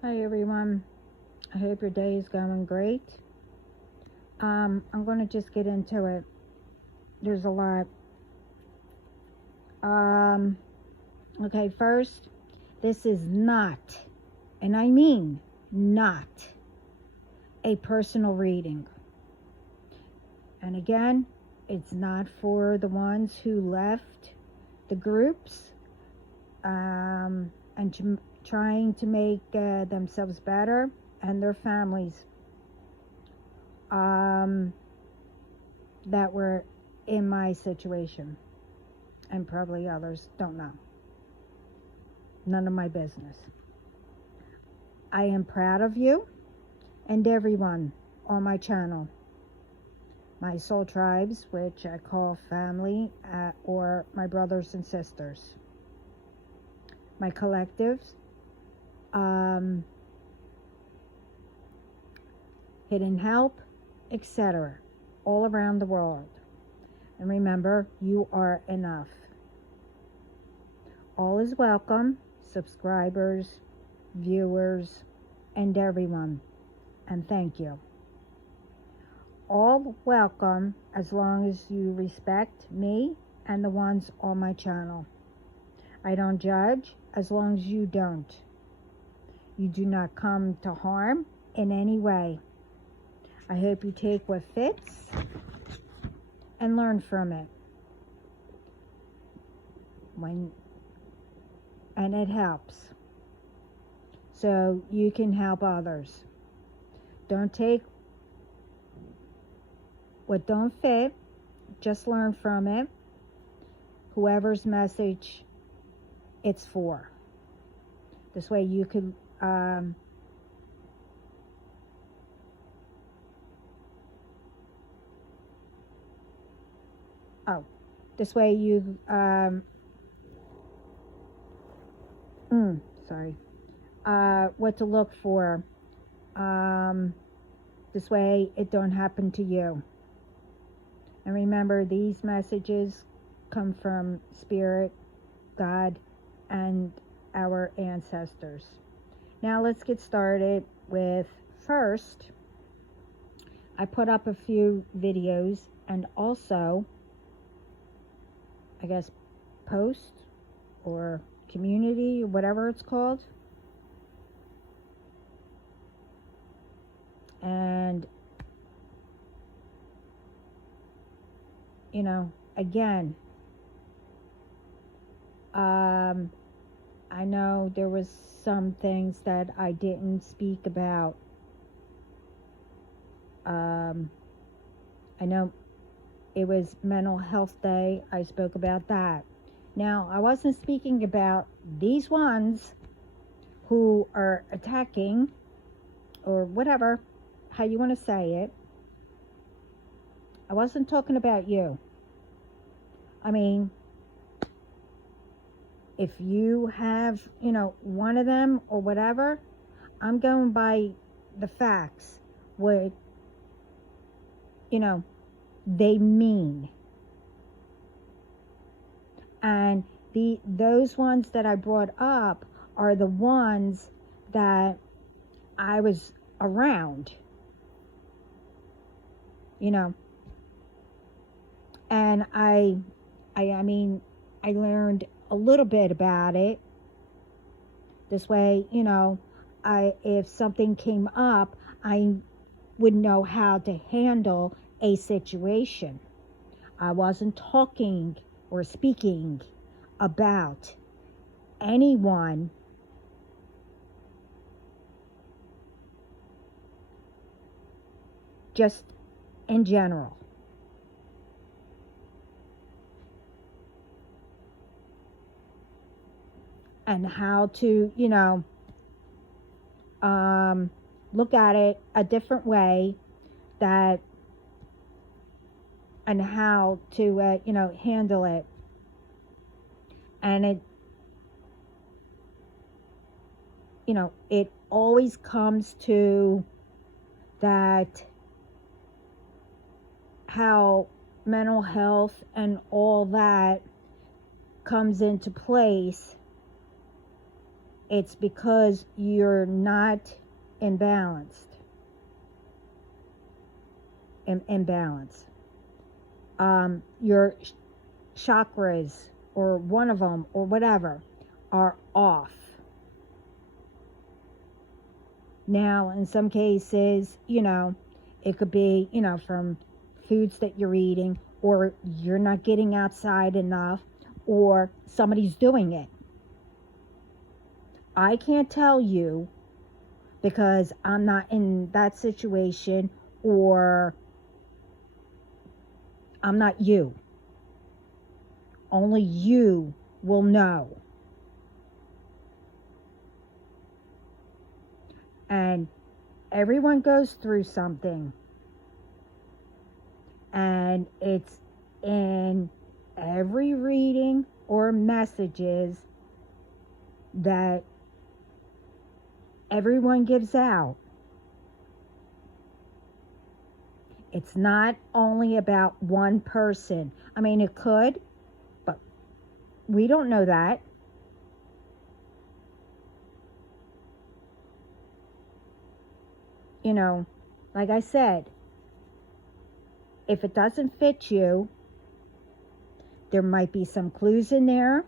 Hi everyone, I hope your day is going great. I'm going to just get into it. There's a lot. Okay, first, this is not, and I mean not, a personal reading. And again, it's not for the ones who left the groups and trying to make themselves better and their families that were in my situation, and probably others, don't know. None of my business. I am proud of you and everyone on my channel. My soul tribes, which I call family, or my brothers and sisters. My collectives, hidden help, etc. all around the world. And remember, you are enough. All is welcome, subscribers, viewers, and everyone. And thank you. All welcome as long as you respect me and the ones on my channel. I don't judge as long as you don't. You do not come to harm in any way. I hope you take what fits and learn from it. And it helps. So you can help others. Don't take what don't fit, just learn from it. Whoever's message it's for. This way you could this way you what to look for. This way it don't happen to you. And remember, these messages come from Spirit, God, and our ancestors. Now let's get started with, first, I put up a few videos and also, I guess, post or community or whatever it's called. And again, I know there was some things that I didn't speak about. I know it was Mental Health Day. I spoke about that. Now, I wasn't speaking about these ones who are attacking, or whatever, how you want to say it. I wasn't talking about you. I mean, if you have, one of them or whatever, I'm going by the facts, what, they mean. And those ones that I brought up are the ones that I was around, and I mean, I learned a little bit about it. This way, if something came up, I would know how to handle a situation. I wasn't talking or speaking about anyone just in general. And how to, look at it a different way, and how to, handle it. And it always comes to that, how mental health and all that comes into place it's because you're not imbalanced. In balance. Your chakras, or one of them, or whatever, are off. Now, in some cases, it could be, from foods that you're eating, or you're not getting outside enough, or somebody's doing it. I can't tell you because I'm not in that situation, or I'm not you. Only you will know. And everyone goes through something. And it's in every reading or messages that everyone gives out. It's not only about one person. I mean, it could, but we don't know that. Like I said, if it doesn't fit you, there might be some clues in there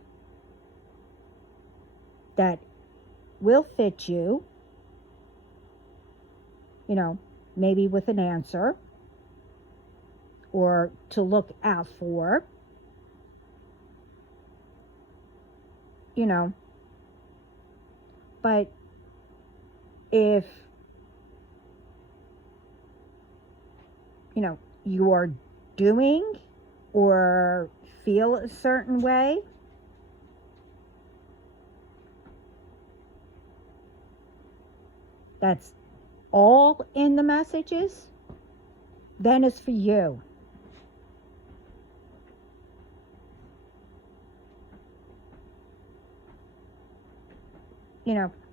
that will fit you, maybe with an answer or to look out for, but if you are doing or feel a certain way, that's all in the messages, then it's for you.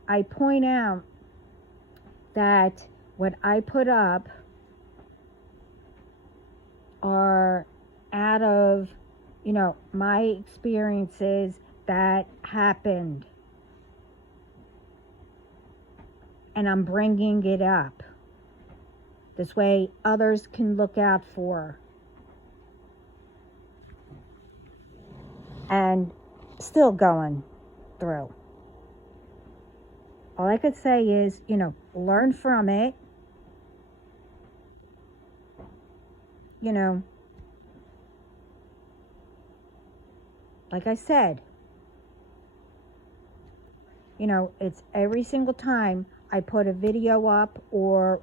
I point out that what I put up are out of, my experiences that happened. And I'm bringing it up. This way others can look out for. And still going through. All I could say is, learn from it. Like I said, it's every single time I put a video up or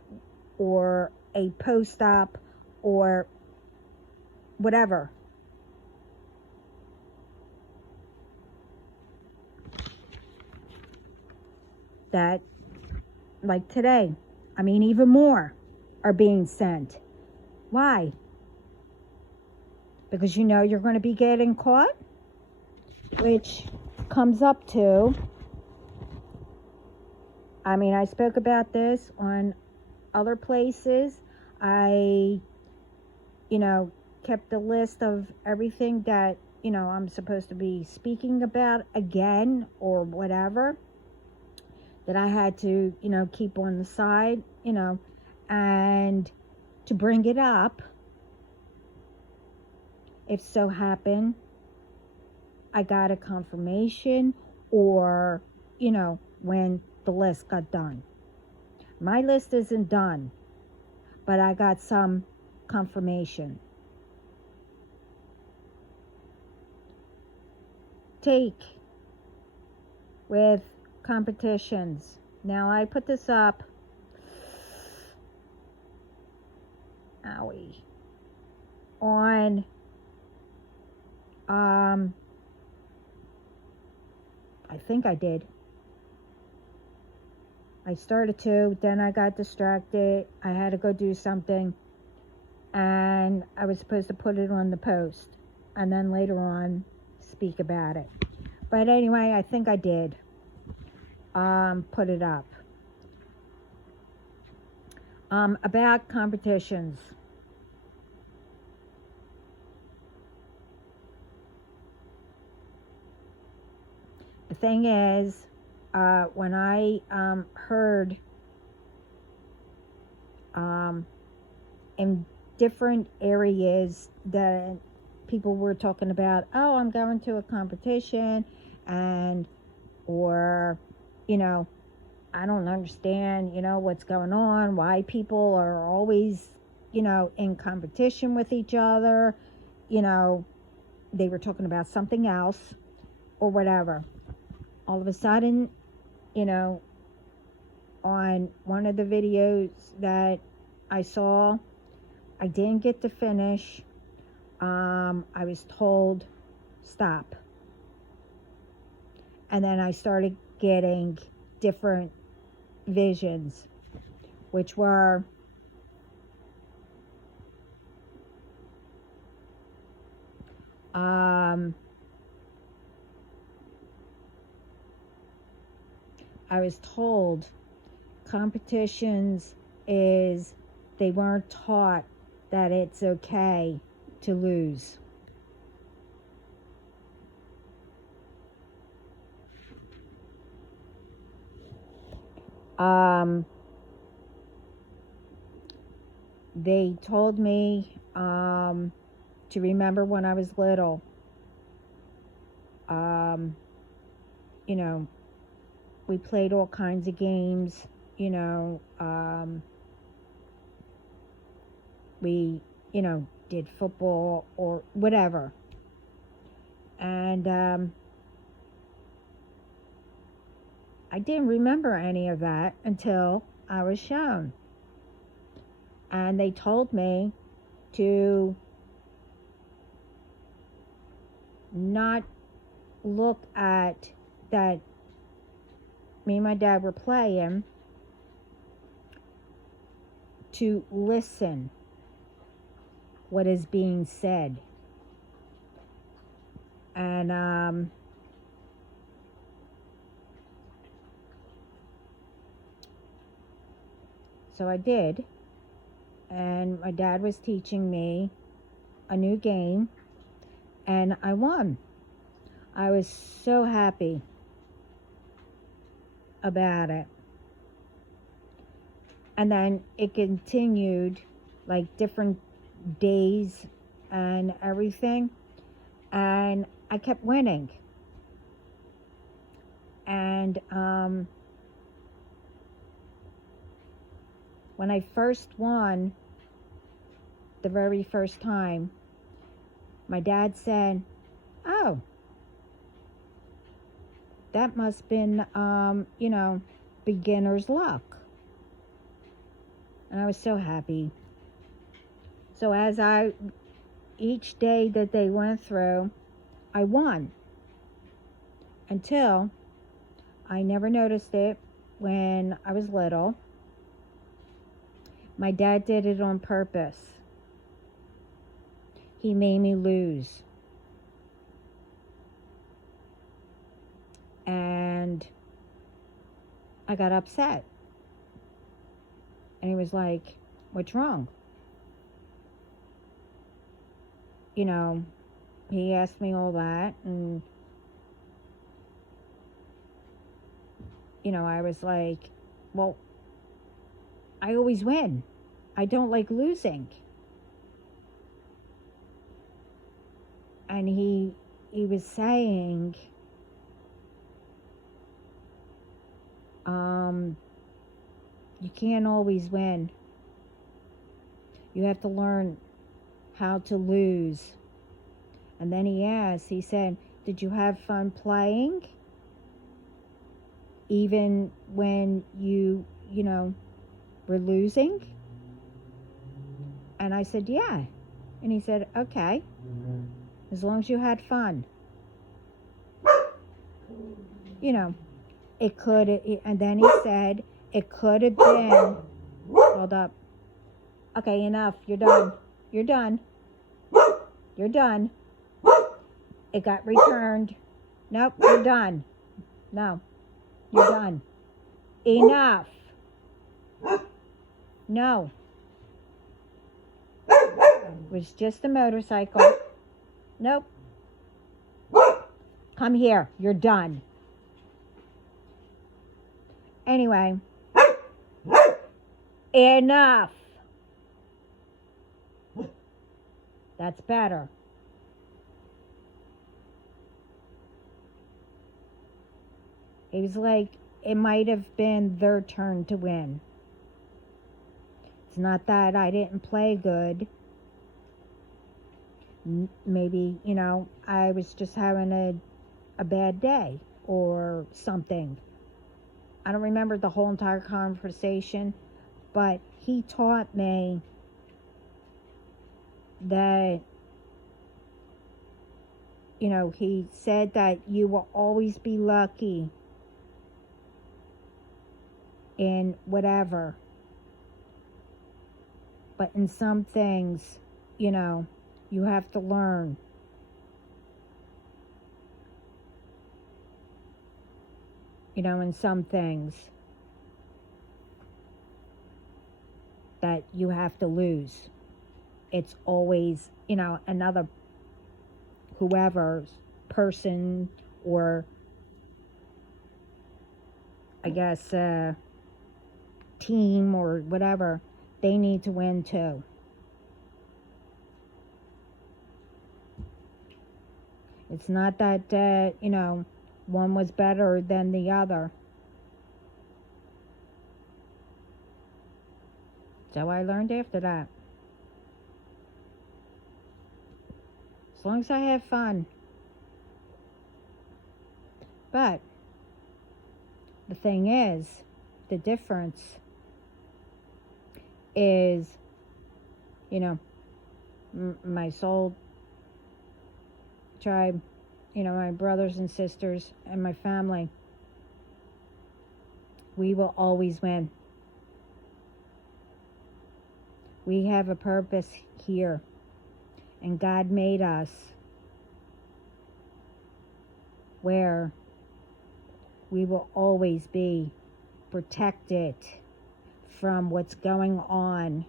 a post up or whatever. That, like today, even more are being sent. Why? Because you're going to be getting caught, which comes up to, I spoke about this on other places. I, kept a list of everything that, I'm supposed to be speaking about again or whatever, that I had to, keep on the side, and to bring it up if so happened I got a confirmation or, when the list got done. My list isn't done, but I got some confirmation. Take with competitions. Now I put this up. Owie. On I think I did. I started to, then I got distracted. I had to go do something, and I was supposed to put it on the post and then later on speak about it. But anyway, I think I did put it up. About competitions. The thing is, when I heard in different areas that people were talking about, oh, I'm going to a competition, and, or, you know, I don't understand, what's going on, why people are always, in competition with each other, they were talking about something else or whatever. All of a sudden, on one of the videos that I saw, I didn't get to finish. I was told, stop. And then I started getting different visions, which were I was told competitions is, they weren't taught that it's okay to lose. They told me to remember when I was little, we played all kinds of games, we, did football or whatever. And I didn't remember any of that until I was shown. And they told me to not look at that me and my dad were playing, to listen what is being said. And so I did, and my dad was teaching me a new game, and I won. I was so happy about it. And then it continued, like different days and everything, and I kept winning. And when I first won, the very first time, my dad said, oh, that must have been, beginner's luck. And I was so happy. So each day that they went through, I won. Until I never noticed it when I was little. My dad did it on purpose. He made me lose. And I got upset. And he was like, what's wrong? He asked me all that, and I was like, well, I always win. I don't like losing. And he was saying, you can't always win. You have to learn how to lose. And then he said, did you have fun playing? Even when you were losing? And I said, yeah. And he said, okay, as long as you had fun. It could, and then he said, it could have been, hold up. Okay, enough, you're done. You're done. You're done. It got returned. Nope, you're done. No, you're done. Enough. No. It was just a motorcycle. Nope. Come here. You're done. Anyway, enough. That's better. It was like it might have been their turn to win. It's not that I didn't play good. Maybe, I was just having a bad day or something. I don't remember the whole entire conversation, but he taught me that, he said that you will always be lucky in whatever. But in some things, you have to learn. In some things that you have to lose. It's always, another whoever person or I guess team or whatever, they need to win too. It's not that, one was better than the other. So I learned after that. As long as I have fun. But the thing is, the difference is, my soul tribe, my brothers and sisters and my family, we will always win. We have a purpose here, and God made us where we will always be protected from what's going on,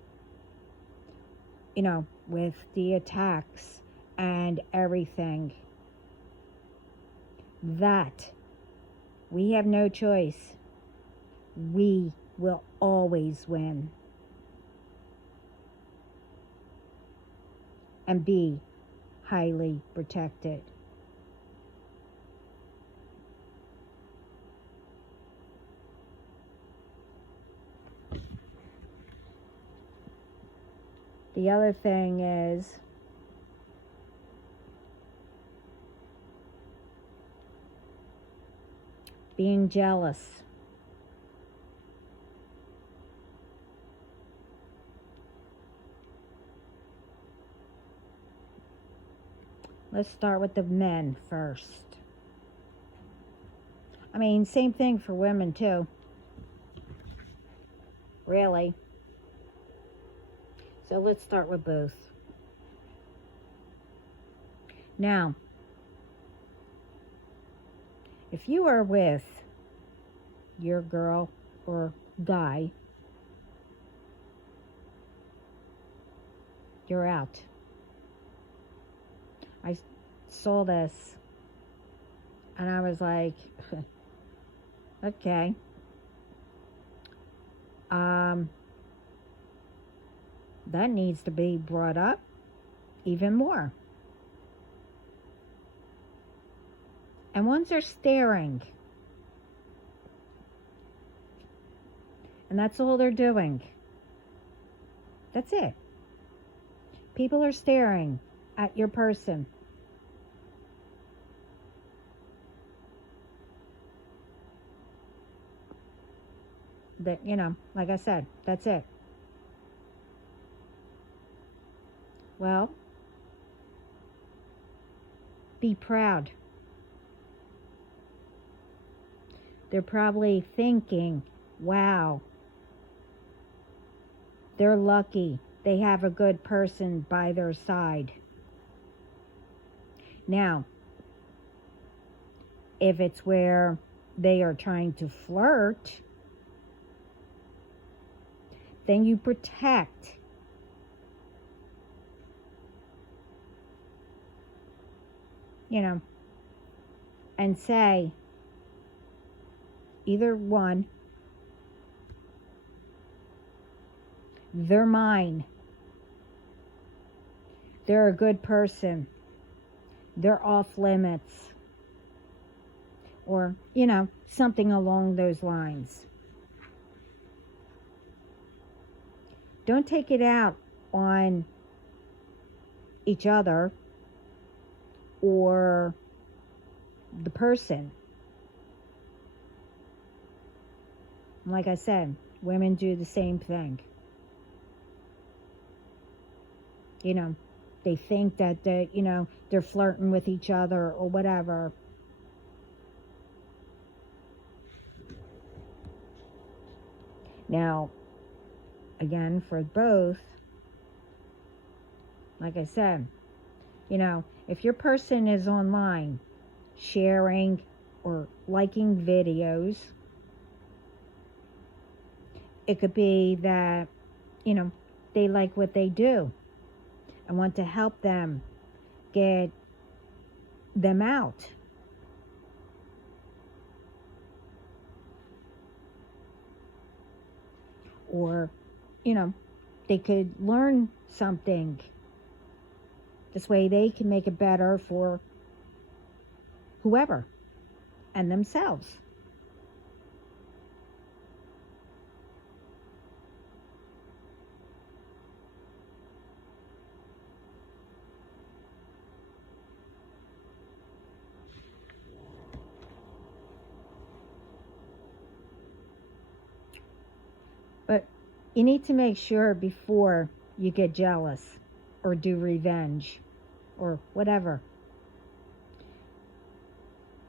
with the attacks and everything. That we have no choice. We will always win and be highly protected. The other thing is, being jealous. Let's start with the men first. I mean, same thing for women too. Really. So let's start with both. Now, if you are with your girl or guy, you're out. I saw this and I was like, okay. That needs to be brought up even more. And ones are staring. And that's all they're doing. That's it. People are staring at your person. That, like I said, that's it. Well, be proud. They're probably thinking, wow, they're lucky. They have a good person by their side. Now, if it's where they are trying to flirt, then you protect. And say, either one, they're mine. They're a good person. They're off limits. Or, something along those lines. Don't take it out on each other or the person. Like I said, women do the same thing. They think that they're flirting with each other or whatever. Now, again, for both, like I said, if your person is online sharing or liking videos, it could be that, they like what they do and want to help them get them out. Or, they could learn something. This way they can make it better for whoever and themselves. But you need to make sure before you get jealous or do revenge or whatever.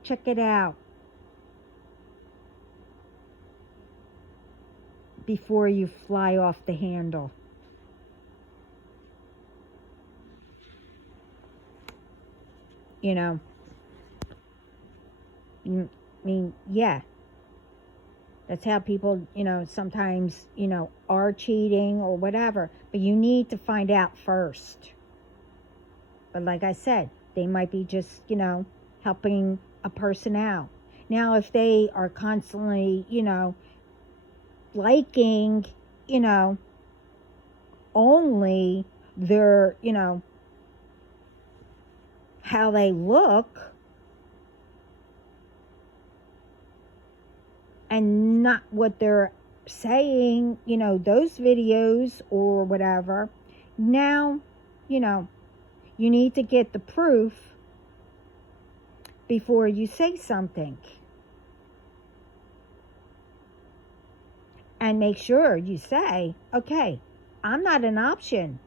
Check it out before you fly off the handle. Yeah. That's how people, sometimes, are cheating or whatever. But you need to find out first. But like I said, they might be just, helping a person out. Now, if they are constantly, liking, only their, how they look, and not what they're saying, those videos or whatever. Now, you need to get the proof before you say something. And make sure you say, okay, I'm not an option.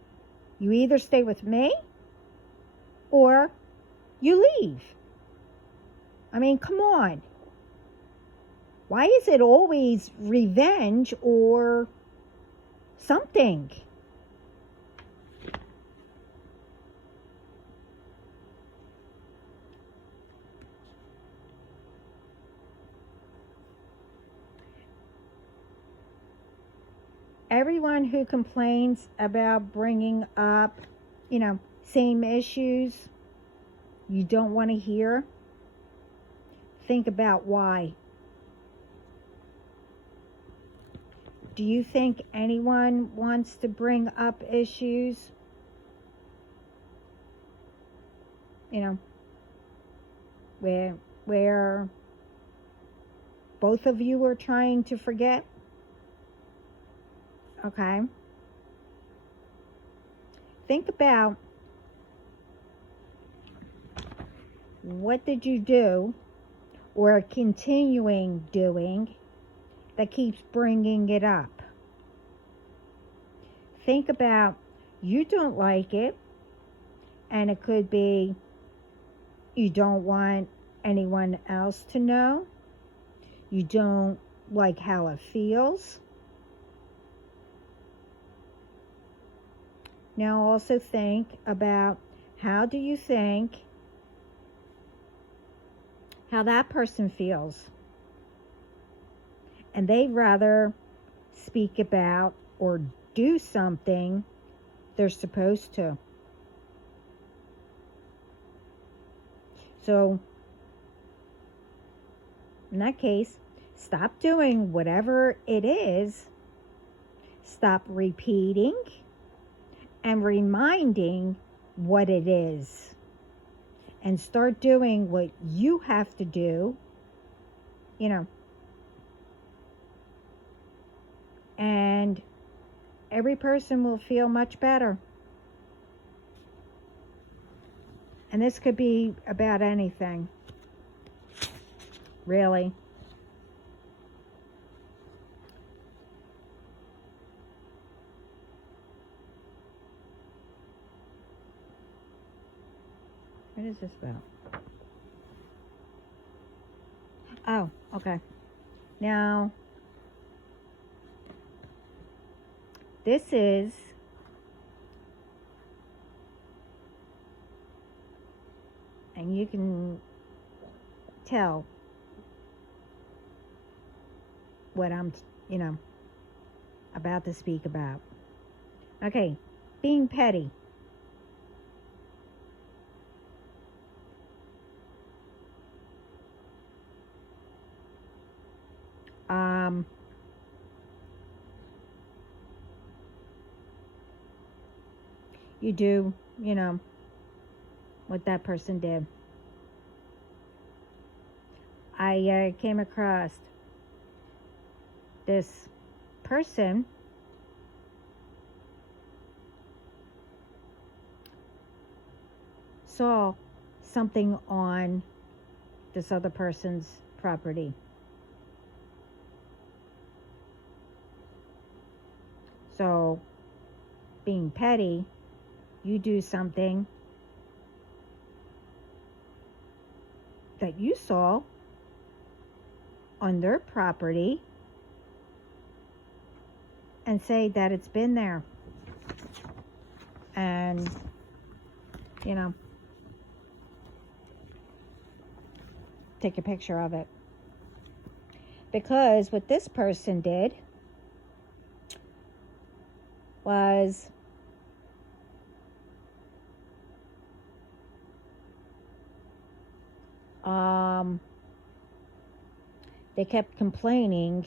You either stay with me or you leave. I mean, come on. Why is it always revenge or something? Everyone who complains about bringing up, same issues you don't want to hear, think about why. Do you think anyone wants to bring up issues, where both of you are trying to forget? Okay. Think about, what did you do or continuing doing that keeps bringing it up? Think about, you don't like it, and it could be you don't want anyone else to know. You don't like how it feels. Now also think about, how do you think how that person feels? And they'd rather speak about or do something they're supposed to. So, in that case, stop doing whatever it is. Stop repeating and reminding what it is. And start doing what you have to do, and every person will feel much better. And this could be about anything, really. What is this about? Oh, okay. Now, this is and you can tell what I'm, about to speak about. Okay, being petty. You do, what that person did. I came across this person saw something on this other person's property. So, being petty, you do something that you saw on their property and say that it's been there. And, take a picture of it. Because what this person did was they kept complaining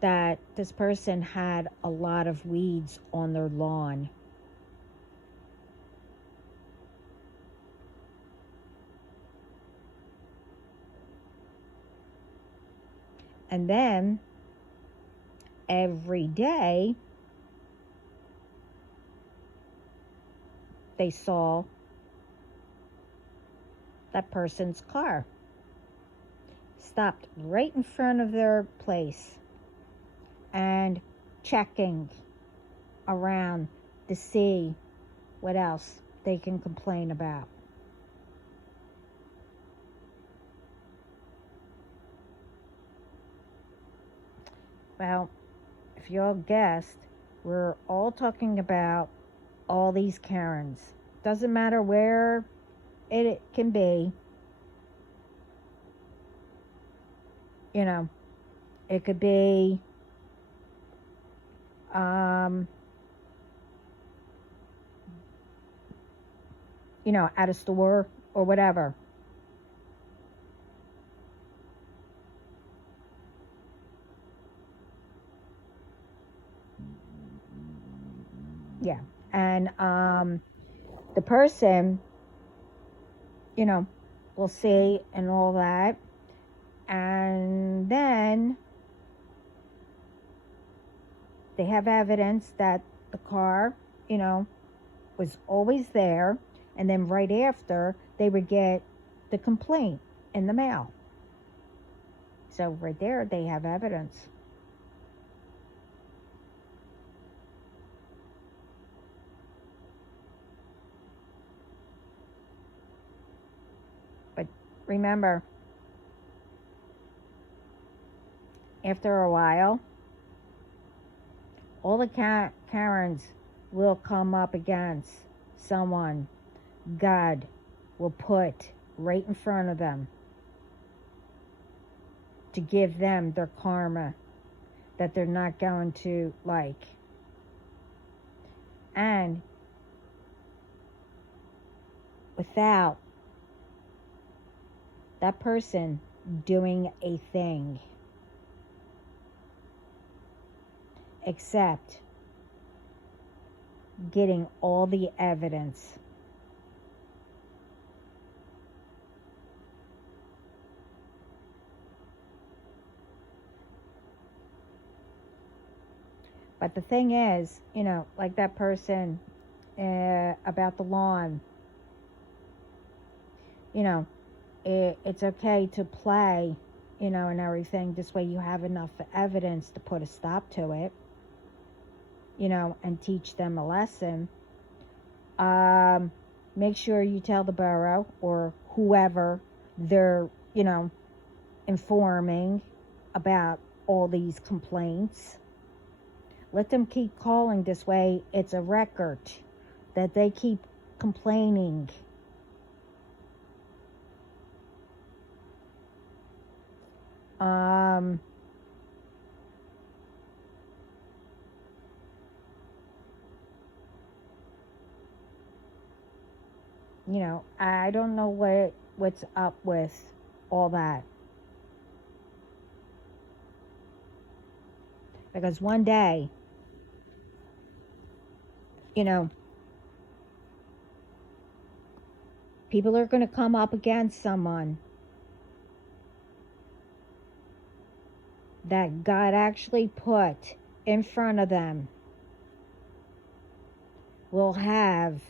that this person had a lot of weeds on their lawn. And then every day they saw that person's car stopped right in front of their place and checking around to see what else they can complain about. Well, if you all guessed, we're all talking about all these Karens. Doesn't matter where it can be. It could be at a store or whatever. Yeah. And the person, will see and all that. And then they have evidence that the car, was always there. And then right after, they would get the complaint in the mail. So right there, they have evidence. But remember, after a while, all the Karens will come up against someone God will put right in front of them to give them their karma that they're not going to like. And without that person doing a thing, except getting all the evidence. But the thing is, like that person about the lawn, it's okay to play, and everything. This way you have enough evidence to put a stop to it, and teach them a lesson. Make sure you tell the borough or whoever they're, informing about all these complaints. Let them keep calling. This way it's a record that they keep complaining. I don't know what's up with all that. Because one day, people are going to come up against someone that God actually put in front of them. Will have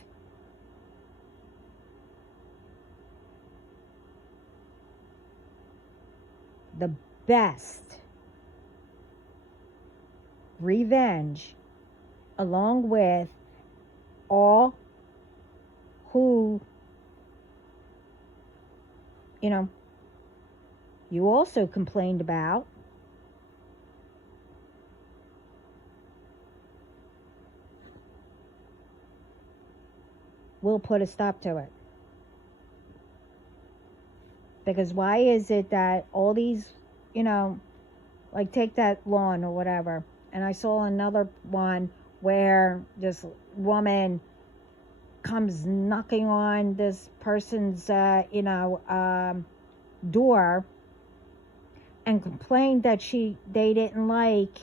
the best revenge, along with all who, you also complained about. We'll put a stop to it. Because why is it that all these, like take that lawn or whatever, and I saw another one where this woman comes knocking on this person's, door and complained that they didn't like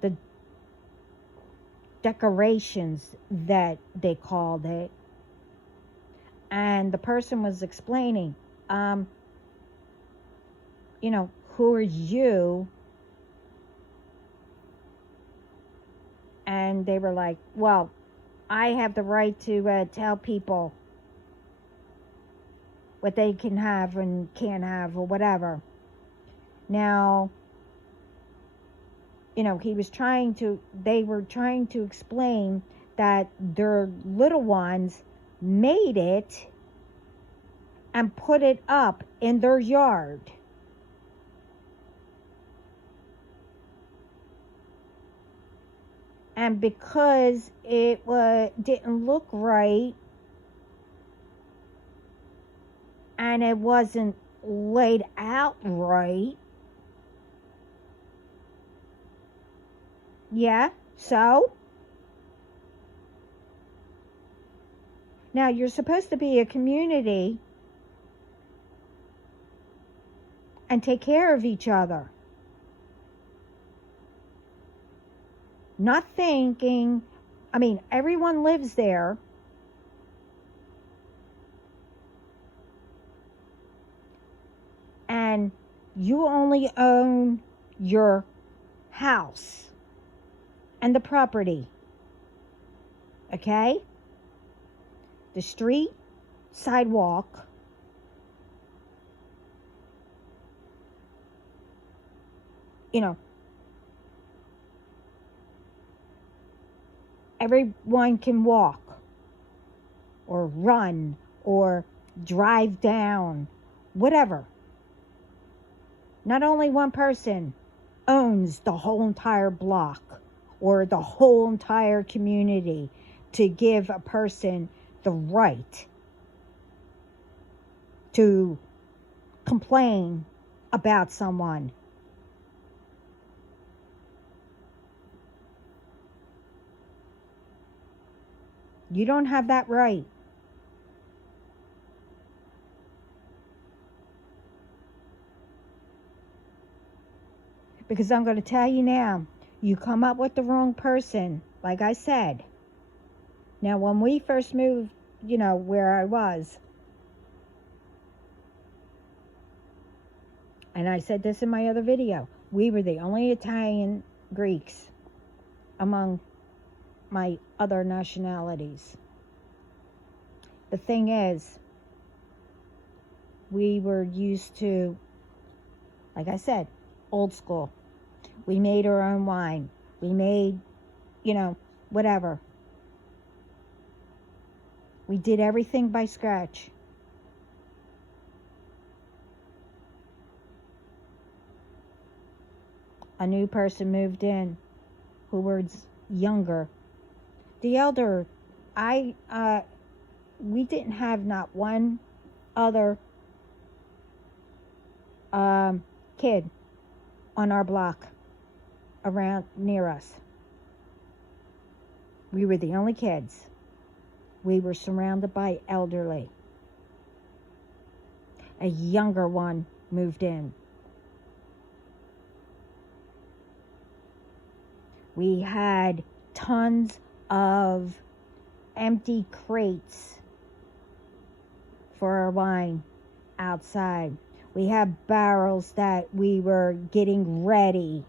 the decorations that they called it. And the person was explaining, who are you? And they were like, well, I have the right to tell people what they can have and can't have or whatever. Now, they were trying to explain that their little ones made it and put it up in their yard. And because it didn't look right and it wasn't laid out right, yeah, so now you're supposed to be a community and take care of each other. Not thinking, everyone lives there. And you only own your house and the property. Okay? The street, sidewalk, everyone can walk or run or drive down, whatever. Not only one person owns the whole entire block or the whole entire community to give a person the right to complain about someone. You don't have that right. Because I'm going to tell you now, you come up with the wrong person, like I said, now when we first moved, where I was, and I said this in my other video, we were the only Italian Greeks among my other nationalities. The thing is, we were used to, like I said, old school. We made our own wine. We made, whatever. We did everything by scratch. A new person moved in who was younger. The elder, we didn't have not one other kid on our block around near us. We were the only kids. We were surrounded by elderly. A younger one moved in. We had tons of empty crates for our wine outside. We had barrels that we were getting ready.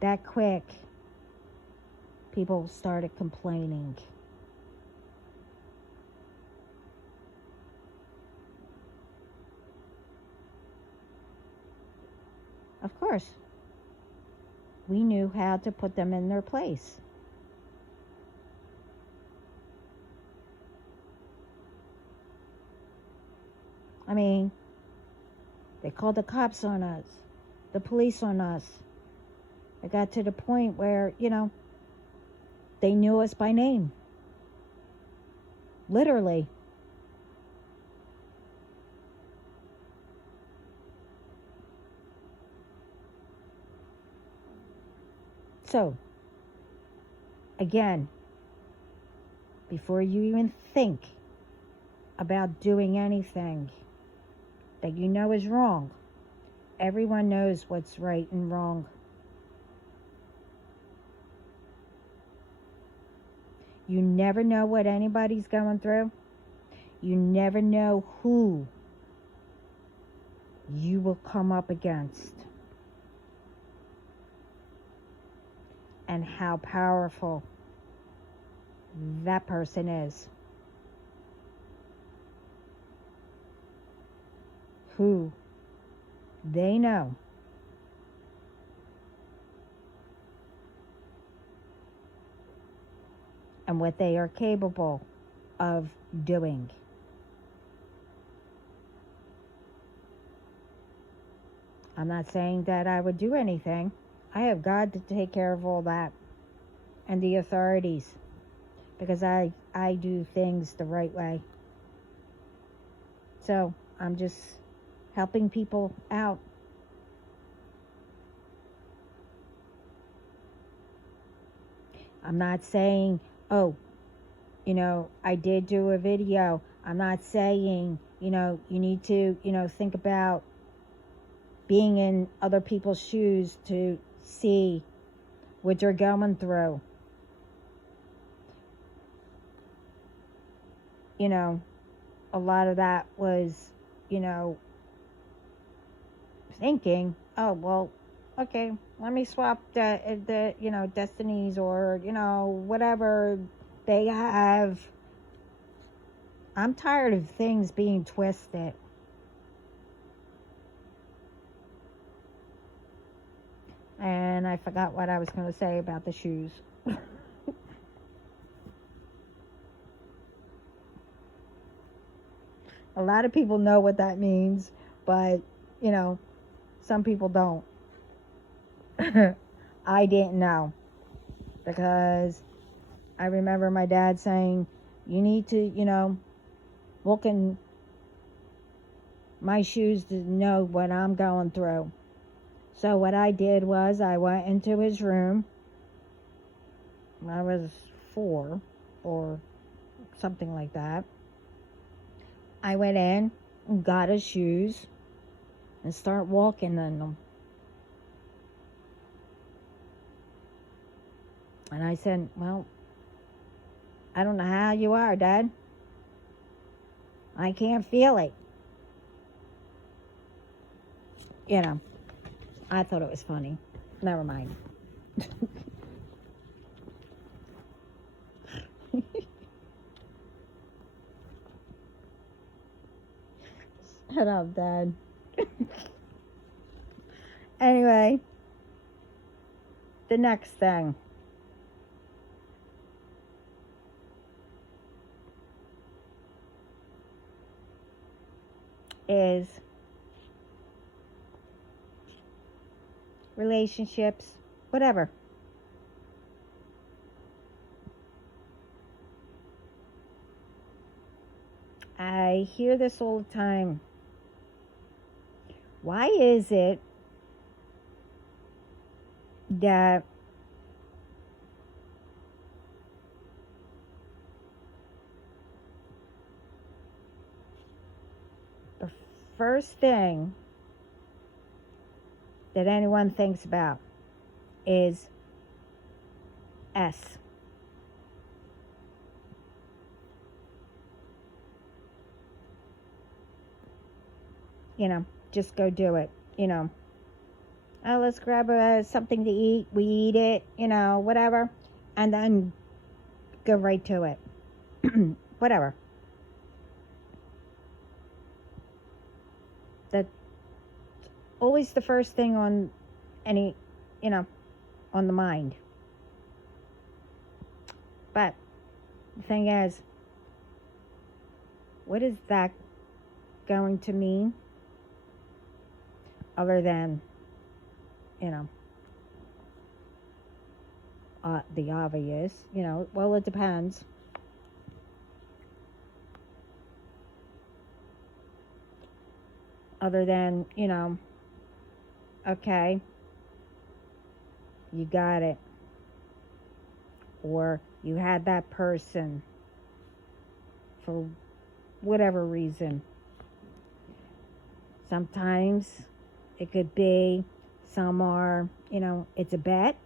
That quick, people started complaining. Of course, we knew how to put them in their place. I mean, they called the cops on us, the police on us. It got to the point where, they knew us by name. Literally. So, again, before you even think about doing anything that you know is wrong, everyone knows what's right and wrong. You never know what anybody's going through. You never know who you will come up against. And how powerful that person is. Who they know. And what they are capable of doing. I'm not saying that I would do anything. I have God to take care of all that. And the authorities. Because I do things the right way. So, I'm just helping people out. I'm not saying, I did do a video. I'm not saying, you need to, think about being in other people's shoes to see what they're going through. A lot of that was, thinking, oh, well, okay, let me swap the destinies or, whatever they have. I'm tired of things being twisted. And I forgot what I was going to say about the shoes. A lot of people know what that means, but, some people don't. I didn't know. Because I remember my dad saying, you need to, look in my shoes to know what I'm going through. So what I did was I went into his room. I was 4 or something like that. I went in and got his shoes and started walking in them. And I said, well, I don't know how you are, Dad. I can't feel it. You know, I thought it was funny. Never mind. Shut up, Dad. Anyway, the next thing is relationships, whatever. I hear this all the time. Why is it that the first thing that anyone thinks about is S? You know, just go do it. You know, oh, let's grab something to eat. We eat it, you know, whatever. And then go right to it. Whatever. That's always the first thing on any, you know, on the mind. But the thing is, what is that going to mean other than, you know, the obvious, you know, well, it depends. Other than, you know, okay, you got it. Or you had that person for whatever reason. Sometimes it could be, some are, you know, it's a bet.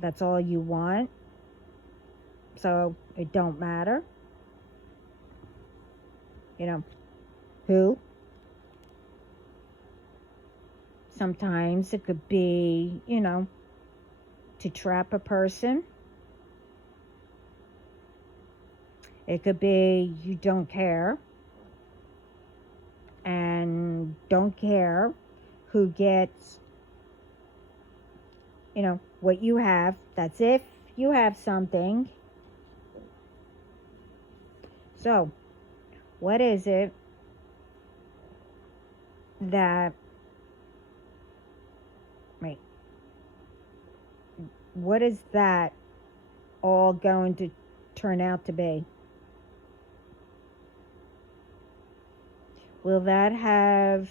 That's all you want. So it don't matter. You know, who? Sometimes it could be, you know, to trap a person. It could be you don't care. And don't care who gets, you know, what you have. That's if you have something. So, what is it that, wait, what is that all going to turn out to be? Will that have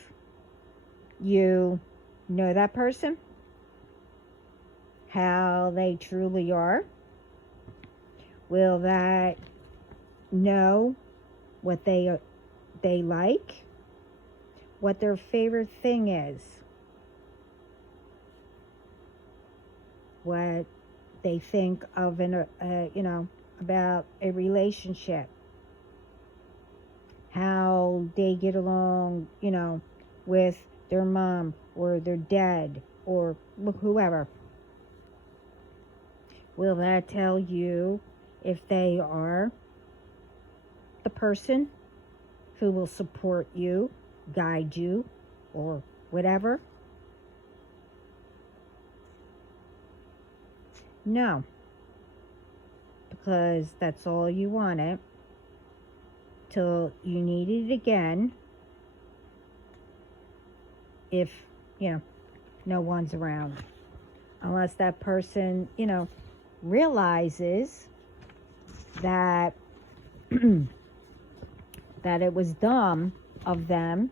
you know that person? How they truly are? Will that know what they like? What their favorite thing is? What they think of in a, you know, about a relationship? How they get along, you know, with their mom or their dad or whoever. Will that tell you if they are the person who will support you, guide you, or whatever? No, because that's all you wanted till you need it again if, you know, no one's around. Unless that person, you know, realizes that that it was dumb of them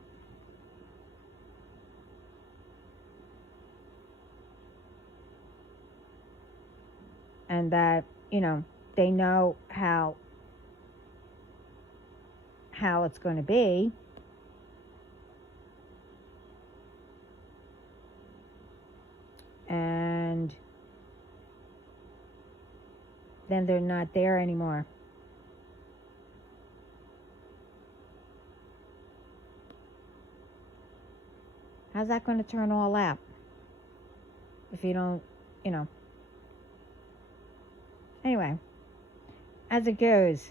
and that, you know, they know how it's going to be. then they're not there anymore. How's that going to turn all out? If you don't, Anyway, as it goes,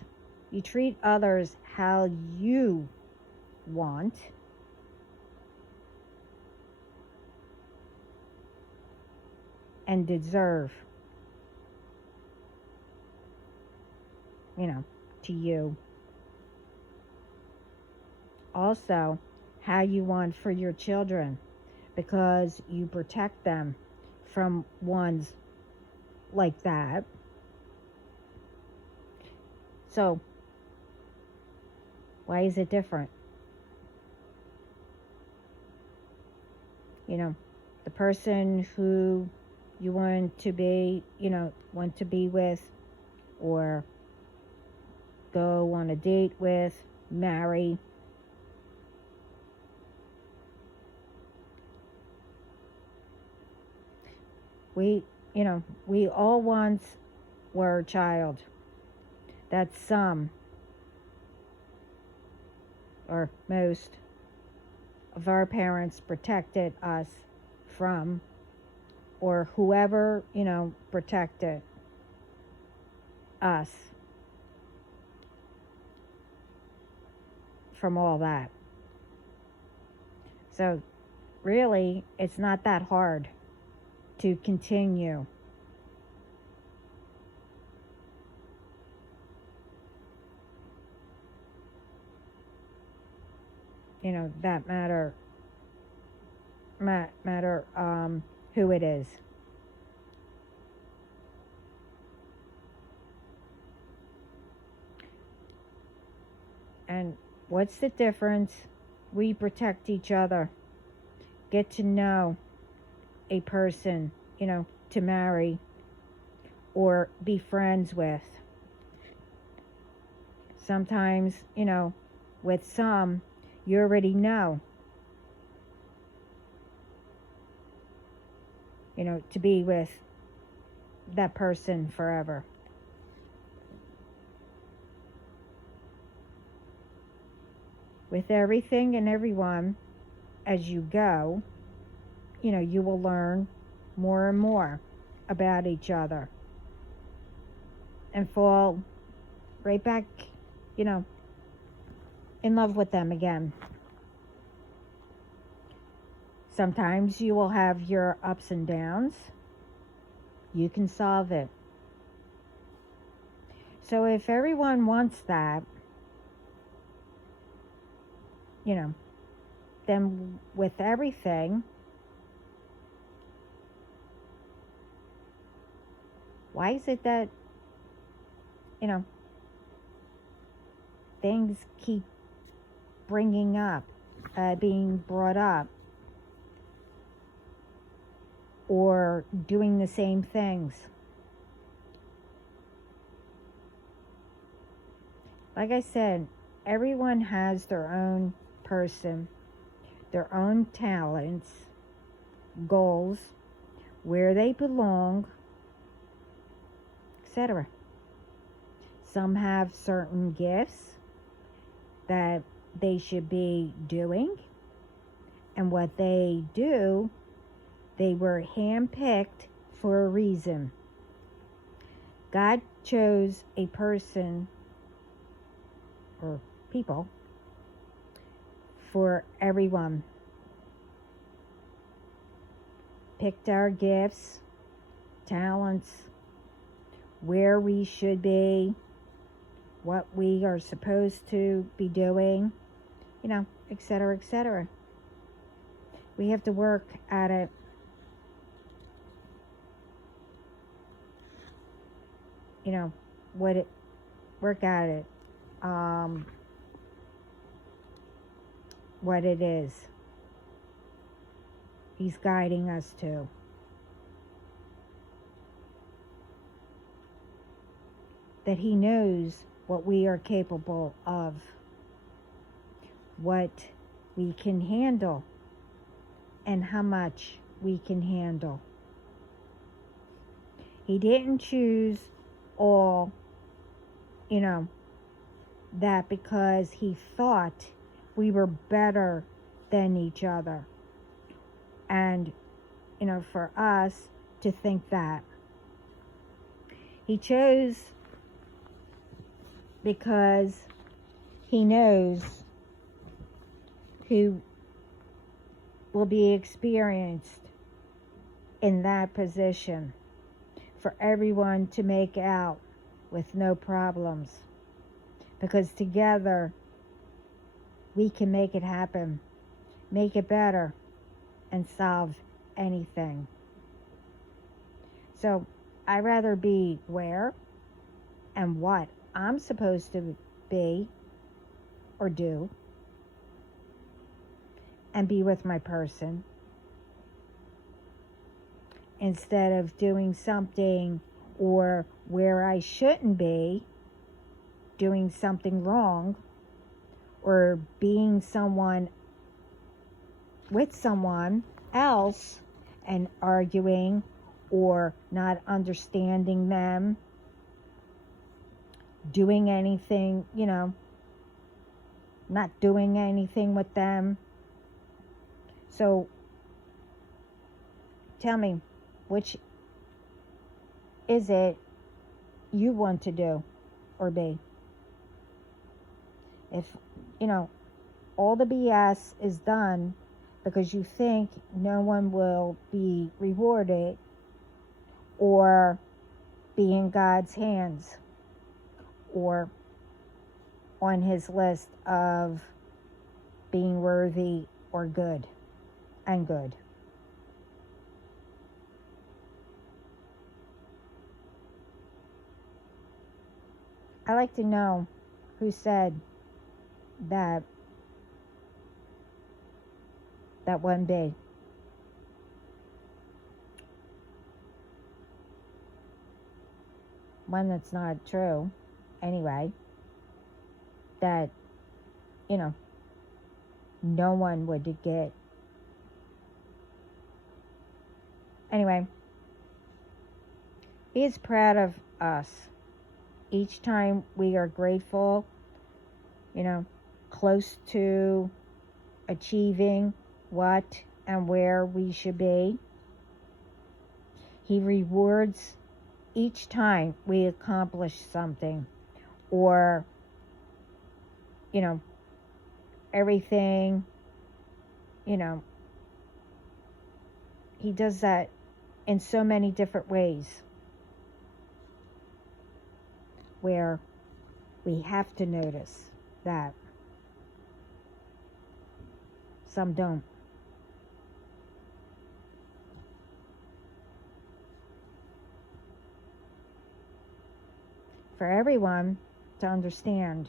you treat others how you want. And deserve, to you. Also, how you want for your children, because you protect them from ones like that. So, why is it different? The person who you want to be with, or go on a date with, marry. We all once were a child that some or most of our parents protected us from, or whoever, protected us from all that. So really, it's not that hard to continue. That matter who it is. And what's the difference? We protect each other. Get to know a person, to marry or be friends with. Sometimes, with some, you already know, to be with that person forever. With everything and everyone, as you go, you will learn more and more about each other and fall right back, in love with them again. Sometimes you will have your ups and downs. You can solve it. So if everyone wants that, then with everything, why is it that, things keep being brought up, or doing the same things? Like I said, everyone has their own person, their own talents, goals, where they belong, etc. Some have certain gifts that they should be doing, and what they do, they were handpicked for a reason. God chose a person or people for everyone. Picked our gifts, talents, where we should be, what we are supposed to be doing, etc., etc. We have to work at it. Work at it. What it is He's guiding us to. That He knows what we are capable of, what we can handle, and how much we can handle. He didn't choose all, that because he thought we were better than each other. And, for us to think that. He chose because he knows who will be experienced in that position, for everyone to make out with no problems, because together we can make it happen, make it better, and solve anything. So I'd rather be where and what I'm supposed to be or do, and be with my person, instead of doing something or where I shouldn't be, doing something wrong, or being someone with someone else and arguing or not understanding them, doing anything, not doing anything with them. So tell me, which is it you want to do or be? If, all the BS is done because you think no one will be rewarded or be in God's hands or on his list of being worthy or good and good. I like to know who said that wouldn't be. One that's not true, anyway. That, no one would get. Anyway, he is proud of us. Each time we are grateful, close to achieving what and where we should be. He rewards each time we accomplish something, or, everything, he does that in so many different ways, where we have to notice that. Some don't. For everyone to understand.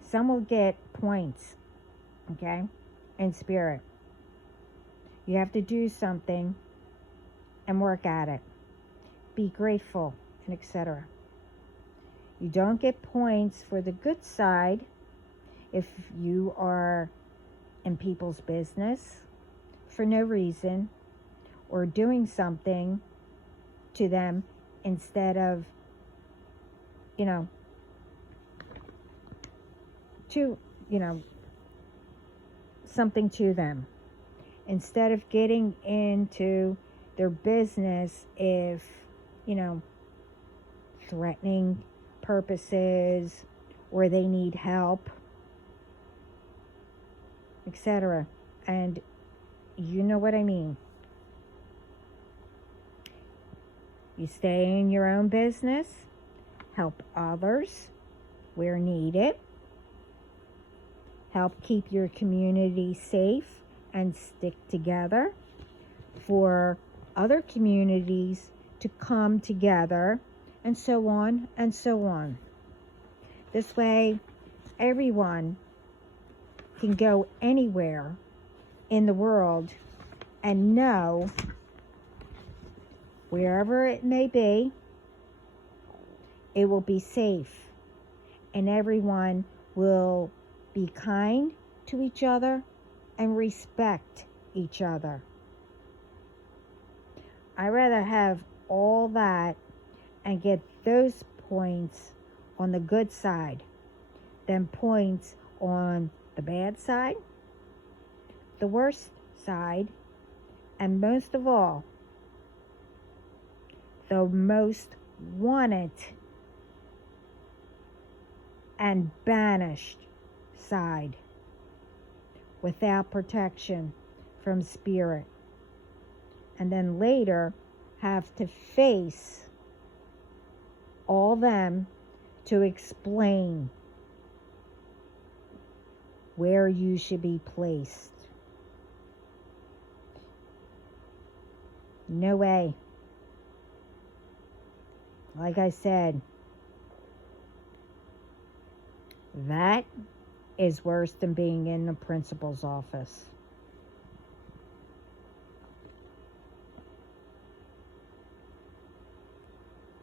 Some will get points, okay, in spirit. You have to do something and work at it. Be grateful, and etc. You don't get points for the good side if you are in people's business for no reason, or doing something to them instead of, something to them. Instead of getting into their business, if, threatening purposes, or they need help, etc. And you know what I mean. You stay in your own business, help others where needed, help keep your community safe and stick together, for other communities to come together, and so on and so on. This way, everyone can go anywhere in the world and know, wherever it may be, it will be safe, and everyone will be kind to each other and respect each other. I'd rather have all that and get those points on the good side than points on the bad side, the worst side, and most of all, the most wanted and banished side without protection from spirit. And then later have to face all them to explain where you should be placed. No way. Like I said, that is worse than being in the principal's office.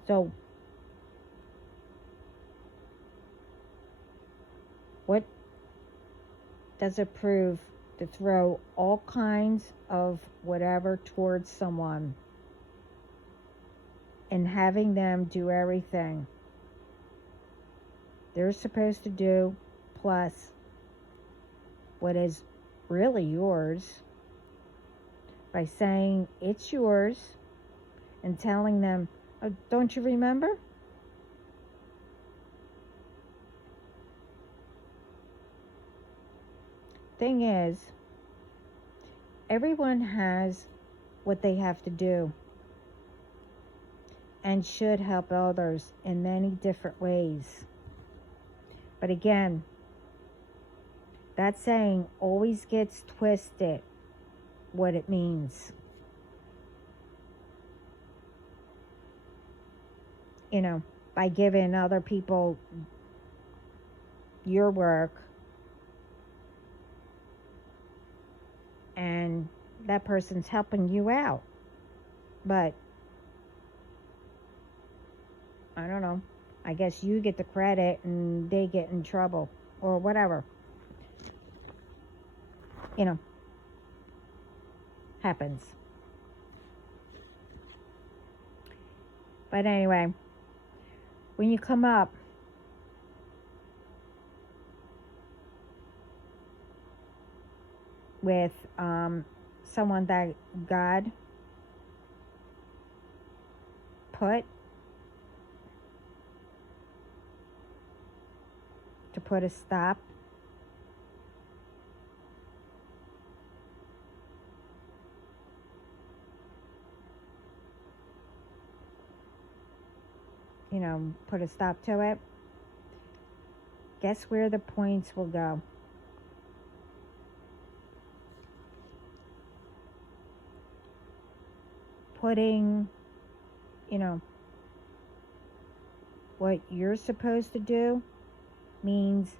So, what does it prove to throw all kinds of whatever towards someone and having them do everything they're supposed to do, plus what is really yours, by saying it's yours and telling them, oh, don't you remember? Thing is, everyone has what they have to do and should help others in many different ways. But again, that saying always gets twisted what it means. You know, by giving other people your work and that person's helping you out. But I don't know. I guess you get the credit and they get in trouble or whatever. You know, happens. But anyway, when you come up with someone that God put to put a stop put a stop to it, guess where the points will go? Putting, what you're supposed to do means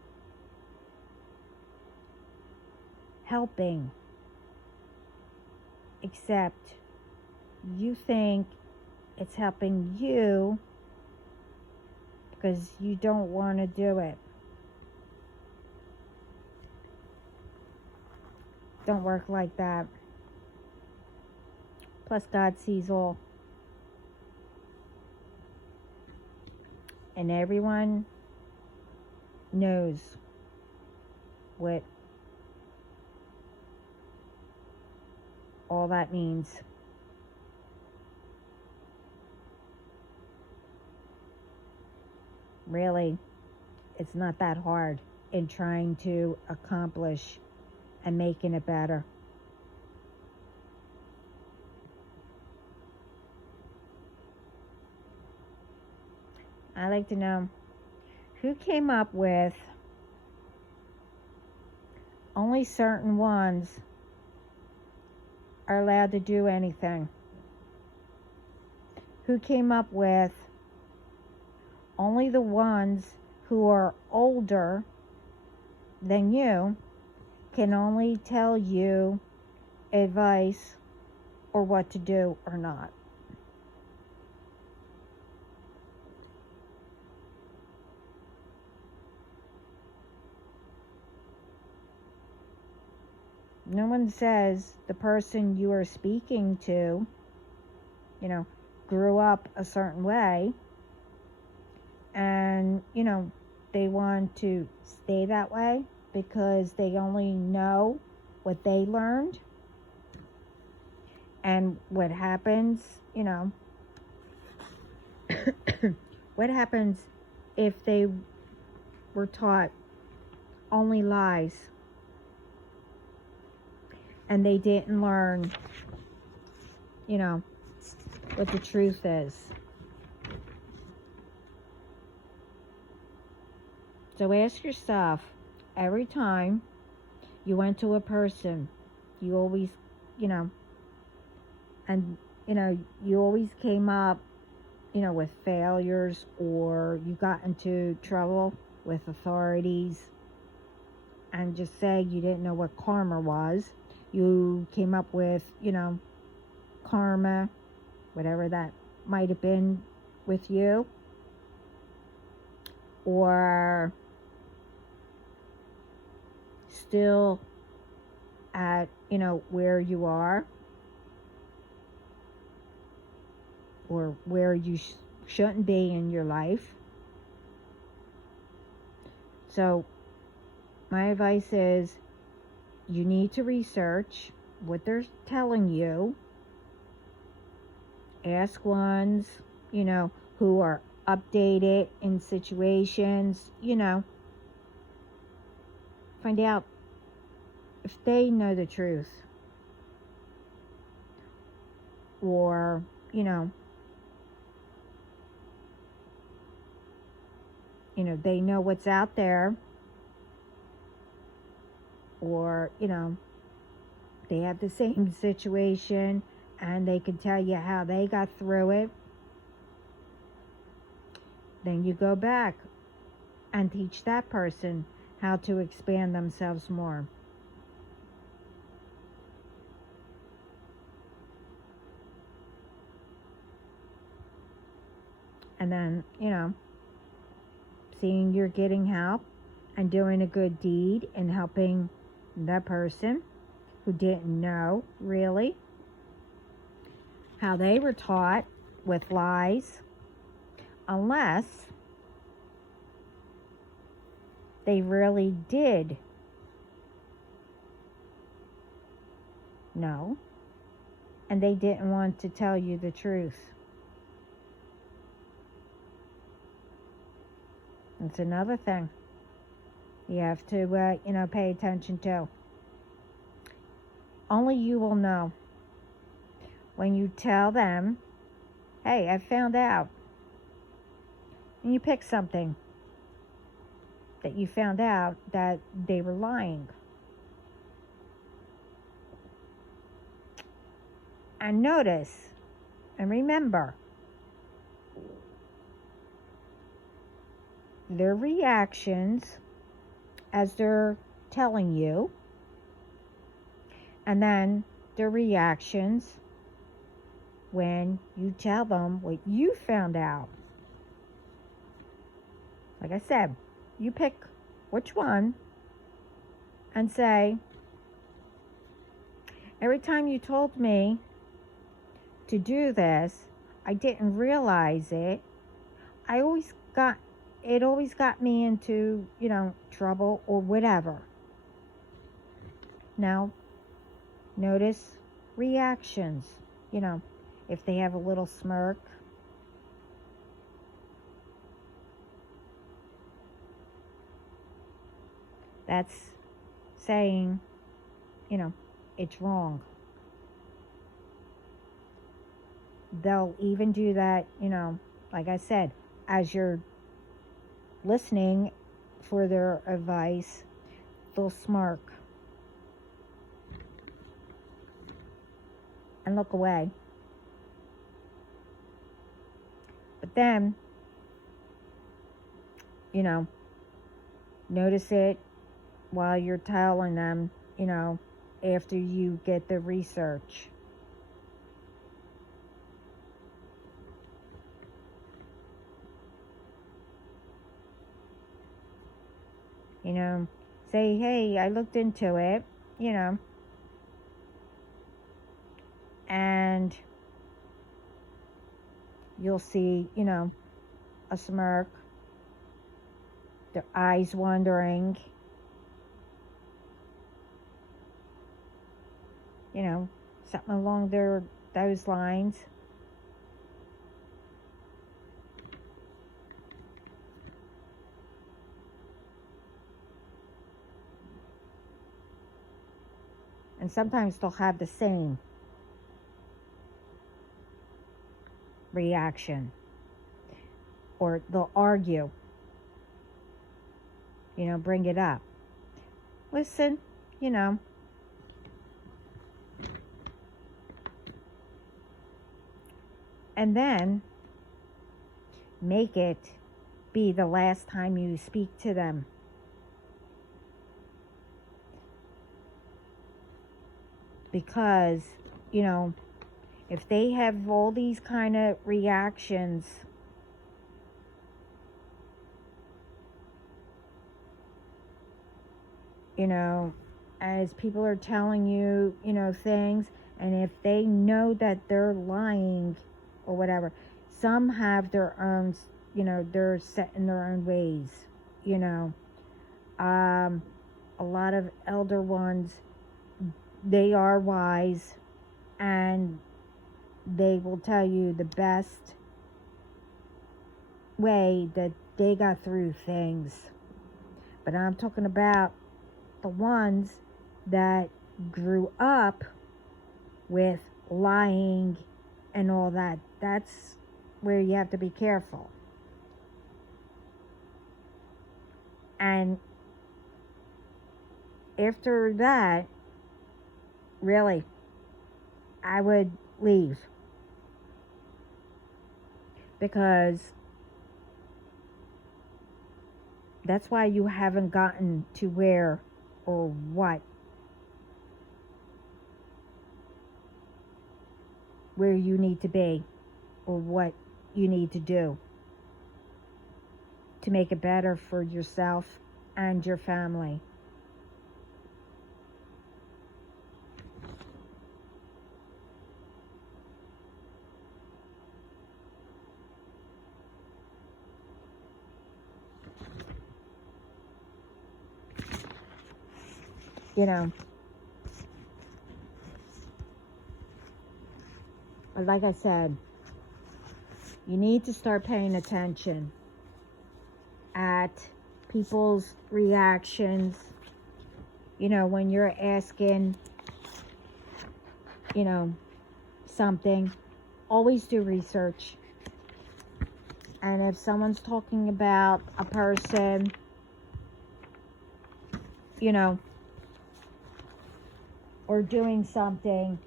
helping, except you think it's helping you because you don't want to do it. Don't work like that. Plus, God sees all. And everyone knows what all that means. Really, it's not that hard in trying to accomplish and making it better. I'd like to know who came up with only certain ones are allowed to do anything. Who came up with only the ones who are older than you can only tell you advice or what to do or not. No one says the person you are speaking to grew up a certain way, and, they want to stay that way because they only know what they learned. And what happens, what happens if they were taught only lies and they didn't learn, what the truth is? So ask yourself, every time you went to a person, you always, and, you always came up, with failures, or you got into trouble with authorities, and just say you didn't know what karma was. You came up with, karma, whatever that might have been with you, or still at, where you are, or where you shouldn't be in your life. So my advice is, you need to research what they're telling you. Ask ones, who are updated in situations, find out if they know the truth, or, they know what's out there, or, they have the same situation and they can tell you how they got through it. Then you go back and teach that person how to expand themselves more. And then, seeing you're getting help and doing a good deed and helping that person who didn't know really how they were taught with lies, unless they really did know and they didn't want to tell you the truth. That's another thing you have to, pay attention to. Only you will know. When you tell them, hey, I found out, and you pick something that you found out that they were lying. And notice, and remember, their reactions as they're telling you, and then their reactions when you tell them what you found out. Like I said, you pick which one and say, every time you told me to do this, I didn't realize it. It always got me into, trouble or whatever. Now, notice reactions, if they have a little smirk, that's saying, it's wrong. They'll even do that, like I said, as you're listening for their advice, they'll smirk and look away. But then, notice it while you're telling them, after you get the research. Say, hey, I looked into it, and you'll see, a smirk, their eyes wandering, something along those lines. And sometimes they'll have the same reaction. Or they'll argue. Bring it up. Listen, And then make it be the last time you speak to them. Because, if they have all these kind of reactions, as people are telling you, things, and if they know that they're lying or whatever, some have their own, they're set in their own ways, a lot of elder ones, they are wise, and they will tell you the best way that they got through things. But I'm talking about the ones that grew up with lying and all that. That's where you have to be careful. And after that, really, I would leave. Because that's why you haven't gotten to where or where you need to be, or what you need to do to make it better for yourself and your family. But like I said, you need to start paying attention at people's reactions, when you're asking, something. Always do research. And if someone's talking about a person, or doing something,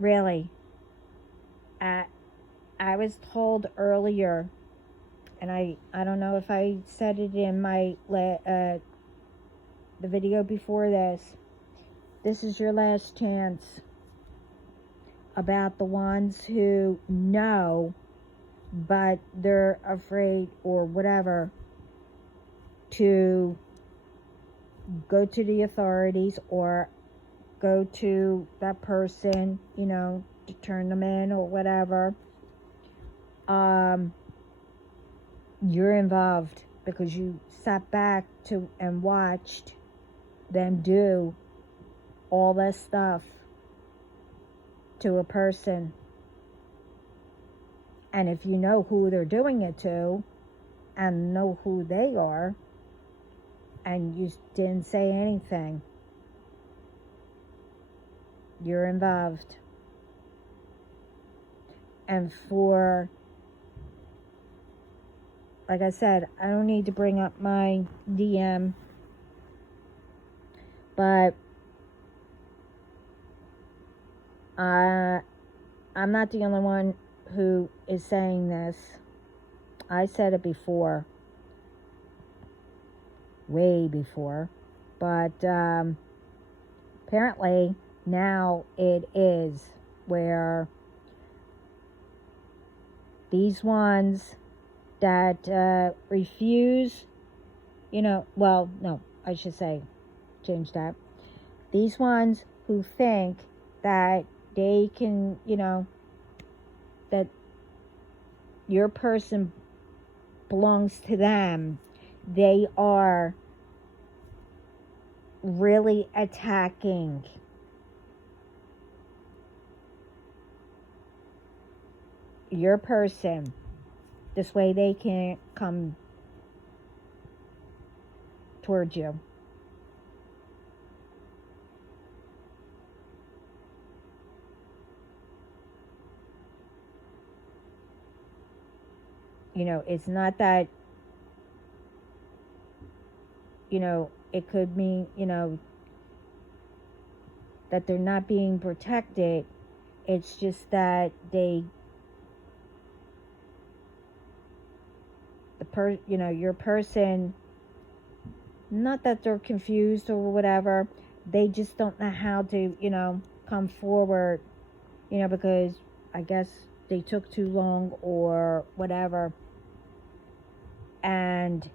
really, I was told earlier, and I don't know if I said it in my the video before this. This is your last chance. About the ones who know, but they're afraid or whatever to go to the authorities or go to that person, to turn them in or whatever. You're involved because you sat back and watched them do all this stuff to a person. And if you know who they're doing it to and know who they are, and you didn't say anything, you're involved. And like I said, I don't need to bring up my DM, but I'm not the only one who is saying this. I said it before, way before, but apparently now it is, where these ones that refuse, well, no, I should say, change that. These ones who think that they can, that your person belongs to them, they are really attacking your person. This way they can't come towards you. You know, it's not that, you know, it could mean, you know, that they're not being protected. It's just that you know, your person, not that they're confused or whatever, they just don't know how to, you know, come forward, you know, because I guess they took too long or whatever. And,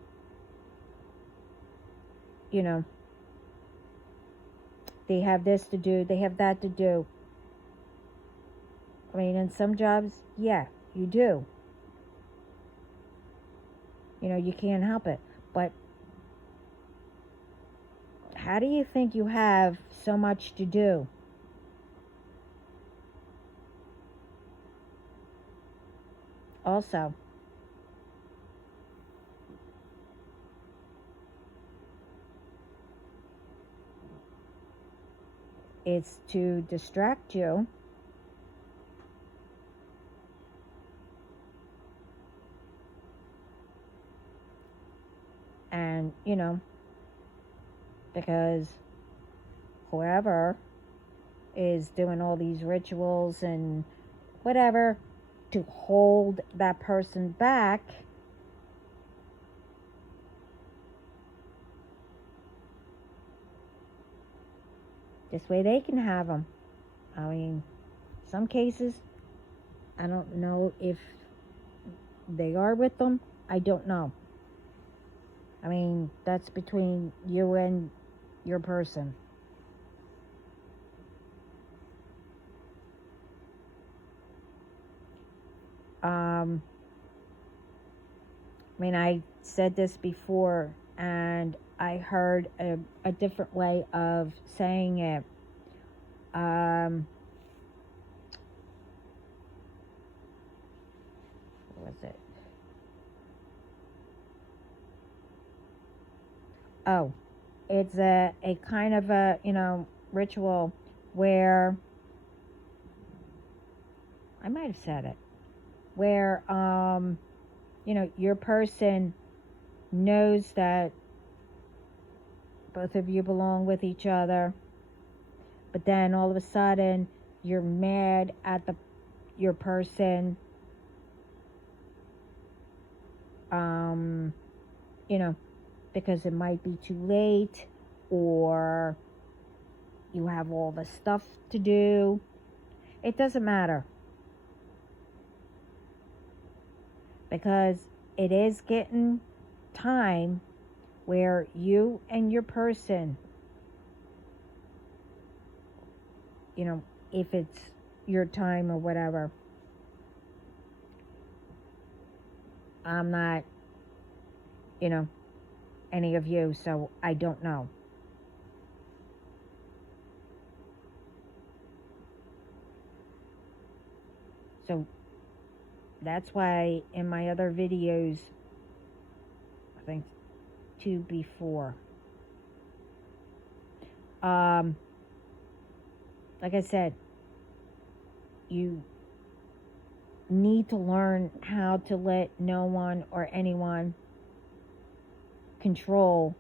you know, they have this to do, they have that to do. I mean, in some jobs, yeah, you do. You know, you can't help it. But how do you think you have so much to do? Also, it's to distract you. And, you know, because whoever is doing all these rituals and whatever to hold that person back, this way they can have them. I mean, some cases, I don't know if they are with them. I don't know. I mean, that's between you and your person. I mean, I said this before, and I heard a different way of saying it. What was it? Oh, it's a kind of a, you know, ritual where, I might have said it, where, you know, your person knows that both of you belong with each other, but then all of a sudden you're mad at your person, you know, because it might be too late, or you have all the stuff to do. It doesn't matter, because it is getting time where you and your person, you know, if it's your time or whatever, I'm not, you know, any of you, so I don't know. So that's why in my other videos, I think 2 before, like I said, you need to learn how to let no one or anyone control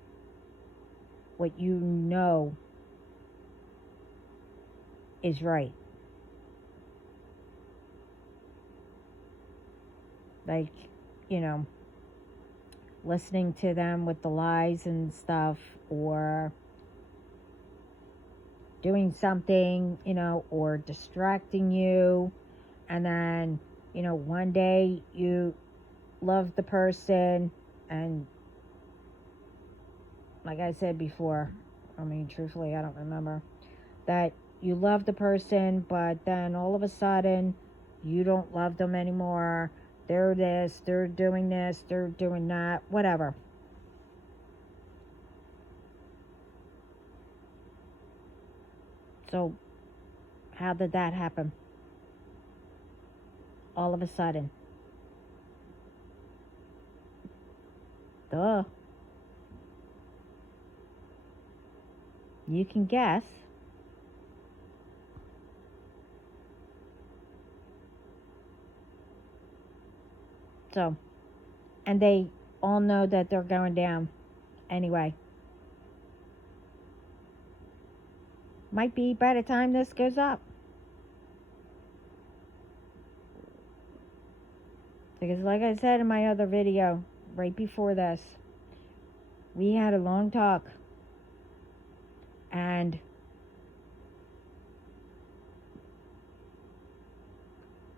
what you know is right. Like, you know, listening to them with the lies and stuff, or doing something, you know, or distracting you, and then, you know, one day you love the person, and like I said before, I mean, truthfully, I don't remember, that you love the person, but then all of a sudden you don't love them anymore, They're this, they're doing this, they're doing that, whatever. So, how did that happen? All of a sudden. Duh. You can guess. So, and they all know that they're going down anyway. Might be by the time this goes up. Because like I said in my other video, right before this, we had a long talk. And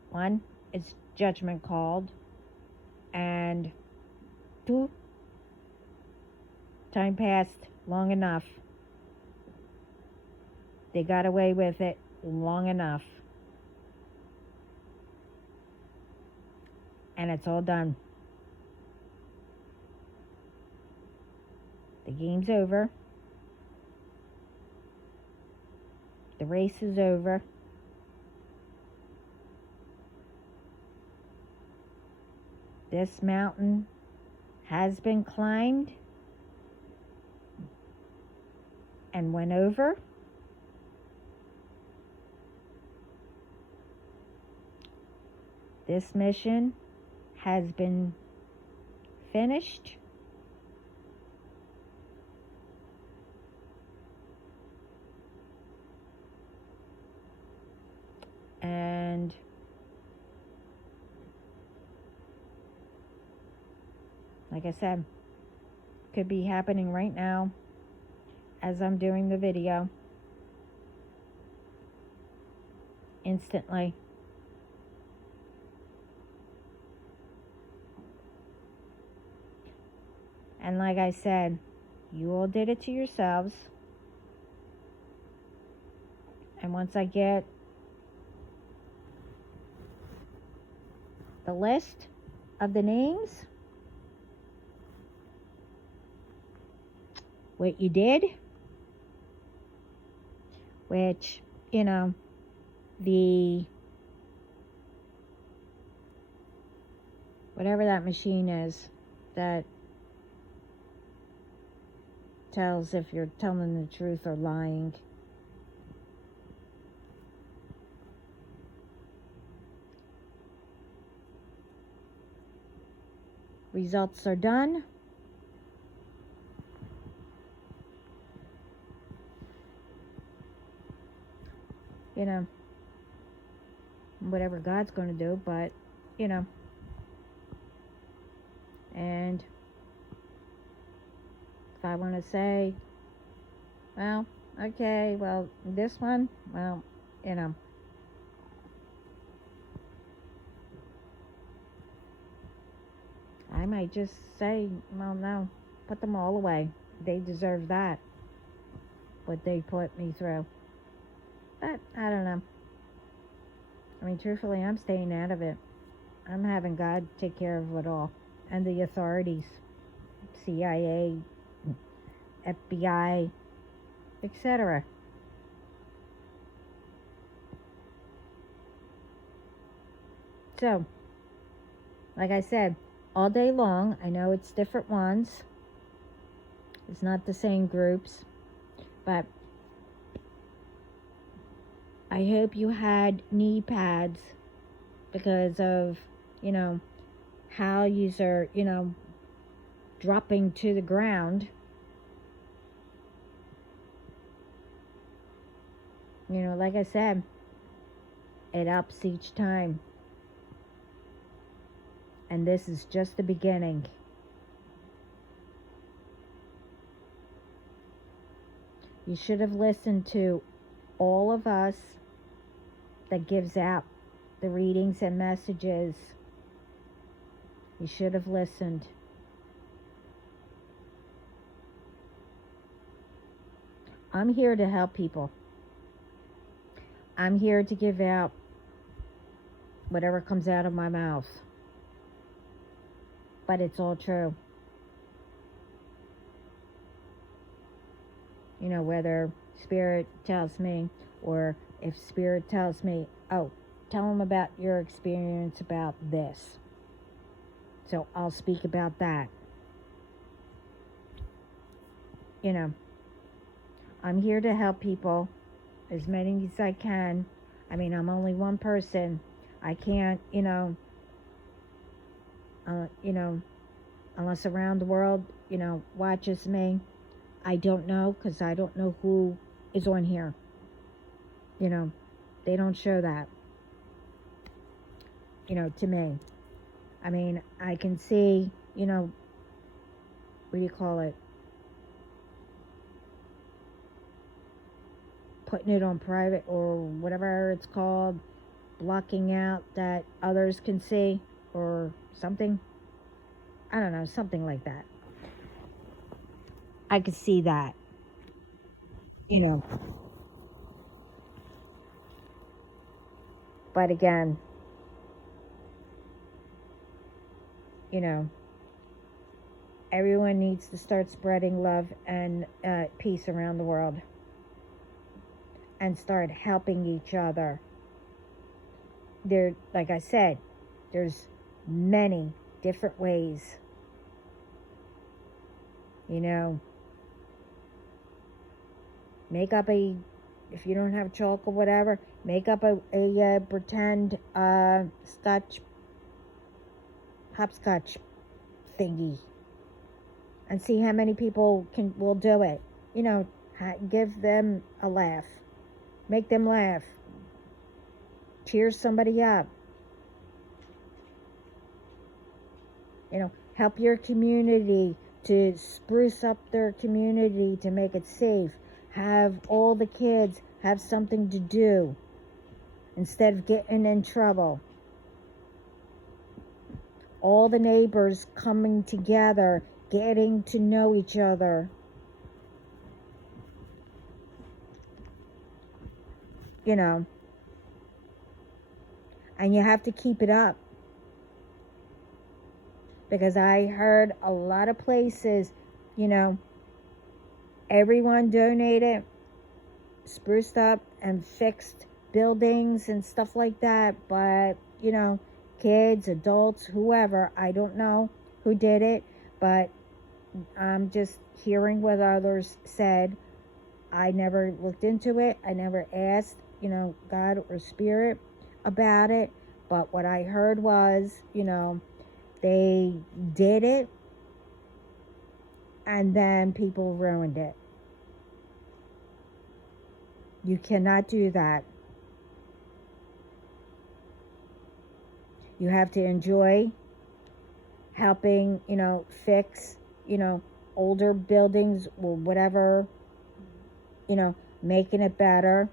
one, it's judgment called. And two, time passed long enough. They got away with it long enough. And it's all done. The game's over. The race is over. This mountain has been climbed and went over. This mission has been finished. And like I said, could be happening right now as I'm doing the video. Instantly. And like I said, you all did it to yourselves. And once I get the list of the names, what you did, which, you know, whatever that machine is that tells if you're telling the truth or lying. Results are done. You know, whatever God's going to do, but, you know, and if I want to say, well, okay, well, this one, well, you know, I might just say, well, no, put them all away. They deserve that, what they put me through. But, I don't know. I mean, truthfully, I'm staying out of it. I'm having God take care of it all. And the authorities, CIA, FBI, etc. So, like I said, all day long, I know it's different ones. It's not the same groups. But I hope you had knee pads because of, you know, how yous are, you know, dropping to the ground. You know, like I said, it ups each time. And this is just the beginning. You should have listened to all of us that gives out the readings and messages. You should have listened. I'm here to help people. I'm here to give out whatever comes out of my mouth. but it's all true. You know, whether Spirit tells me, or if Spirit tells me, oh, tell them about your experience about this. So I'll speak about that. You know, I'm here to help people, as many as I can. I mean, I'm only one person. I can't, unless around the world, watches me. I don't know, because I don't know who is on here. They don't show that, to me. I mean, I can see, what do you call it? Putting it on private or whatever it's called, blocking out that others can see or something. I don't know, something like that. I could see that, But again, everyone needs to start spreading love and peace around the world, and start helping each other. Like I said, there's many different ways. Make up if you don't have chalk or whatever, make up a pretend hopscotch thingy, and see how many people will do it. Give them a laugh, make them laugh, cheer somebody up. Help your community to spruce up their community, to make it safe. Have all the kids have something to do instead of getting in trouble. All the neighbors coming together, getting to know each other. And you have to keep it up. Because I heard a lot of places, everyone donated, spruced up and fixed buildings and stuff like that. But, kids, adults, whoever, I don't know who did it, but I'm just hearing what others said. I never looked into it. I never asked, God or Spirit about it. But what I heard was, they did it, and then people ruined it. You cannot do that. You have to enjoy helping, fix, older buildings or whatever, making it better.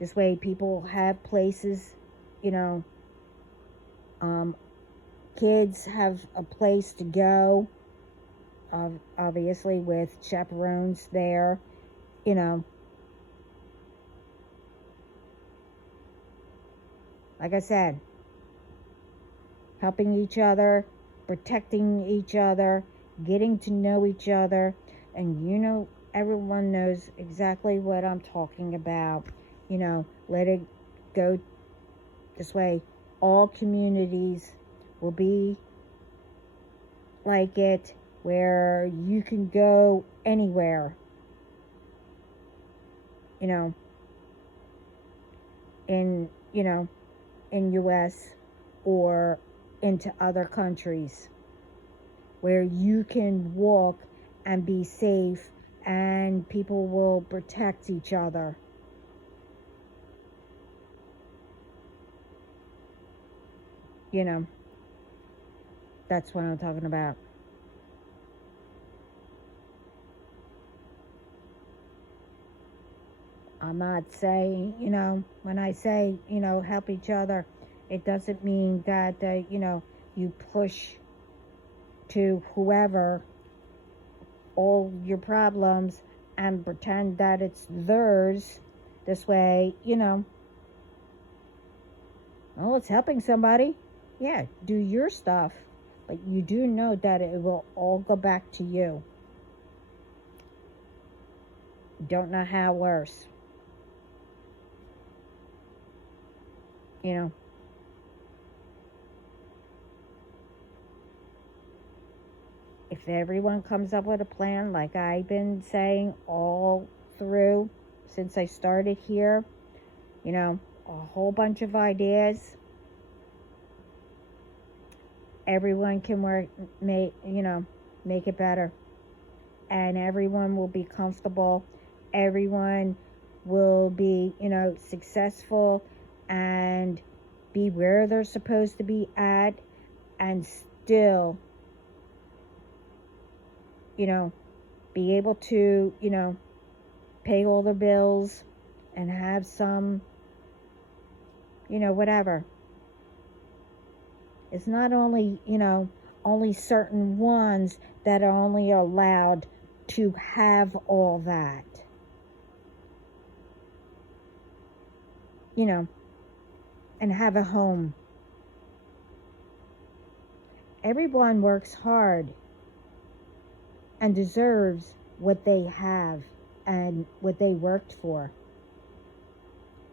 This way people have places, kids have a place to go, obviously with chaperones there, like I said, helping each other, protecting each other, getting to know each other, and everyone knows exactly what I'm talking about. Let it go this way. All communities will be like it, where you can go anywhere, in US or into other countries, where you can walk and be safe, and people will protect each other. That's what I'm talking about. I'm not saying, when I say, help each other, it doesn't mean that, you push to whoever all your problems and pretend that it's theirs. This way, Oh, it's helping somebody. Yeah, do your stuff. But you do know that it will all go back to you. Don't know how worse. You know. If everyone comes up with a plan like I've been saying all through since I started here, you know, a whole bunch of ideas, everyone can make it better, and everyone will be comfortable, everyone will be, successful and be where they're supposed to be at, and still, be able to, pay all their bills and have some, whatever. It's not only, only certain ones that are only allowed to have all that. And have a home. Everyone works hard and deserves what they have and what they worked for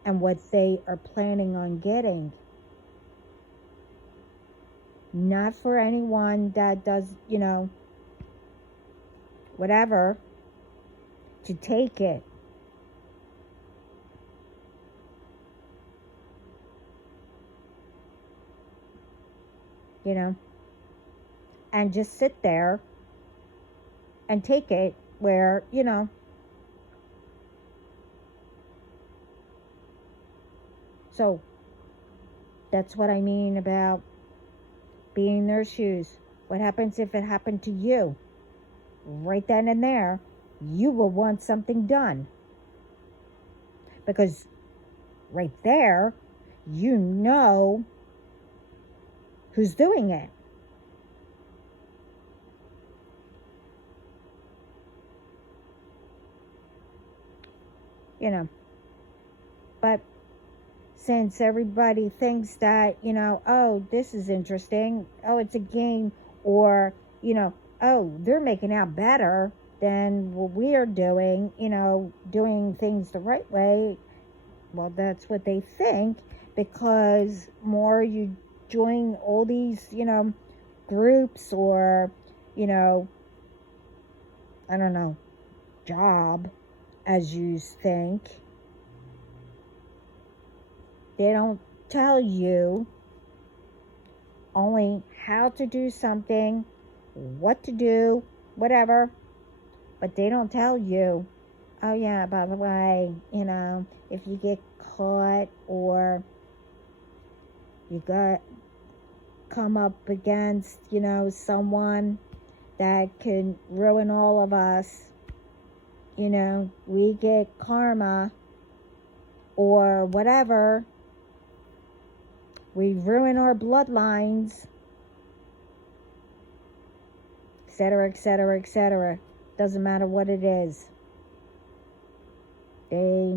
and what they are planning on getting. Not for anyone that does, whatever, to take it. And just sit there and take it where, So that's what I mean about being in their shoes. What happens if it happened to you? Right then and there, you will want something done. Because right there, you know who's doing it. But since everybody thinks that, oh, this is interesting, oh, it's a game, or, oh, they're making out better than what we are doing, doing things the right way. Well, that's what they think, because more you join all these, groups or, I don't know, job, as you think, they don't tell you only how to do something, what to do, whatever, but they don't tell you, oh yeah, by the way, if you get caught or you come up against, someone that can ruin all of us, we get karma or whatever, we ruin our bloodlines, etc., etc., etc. Doesn't matter what it is. They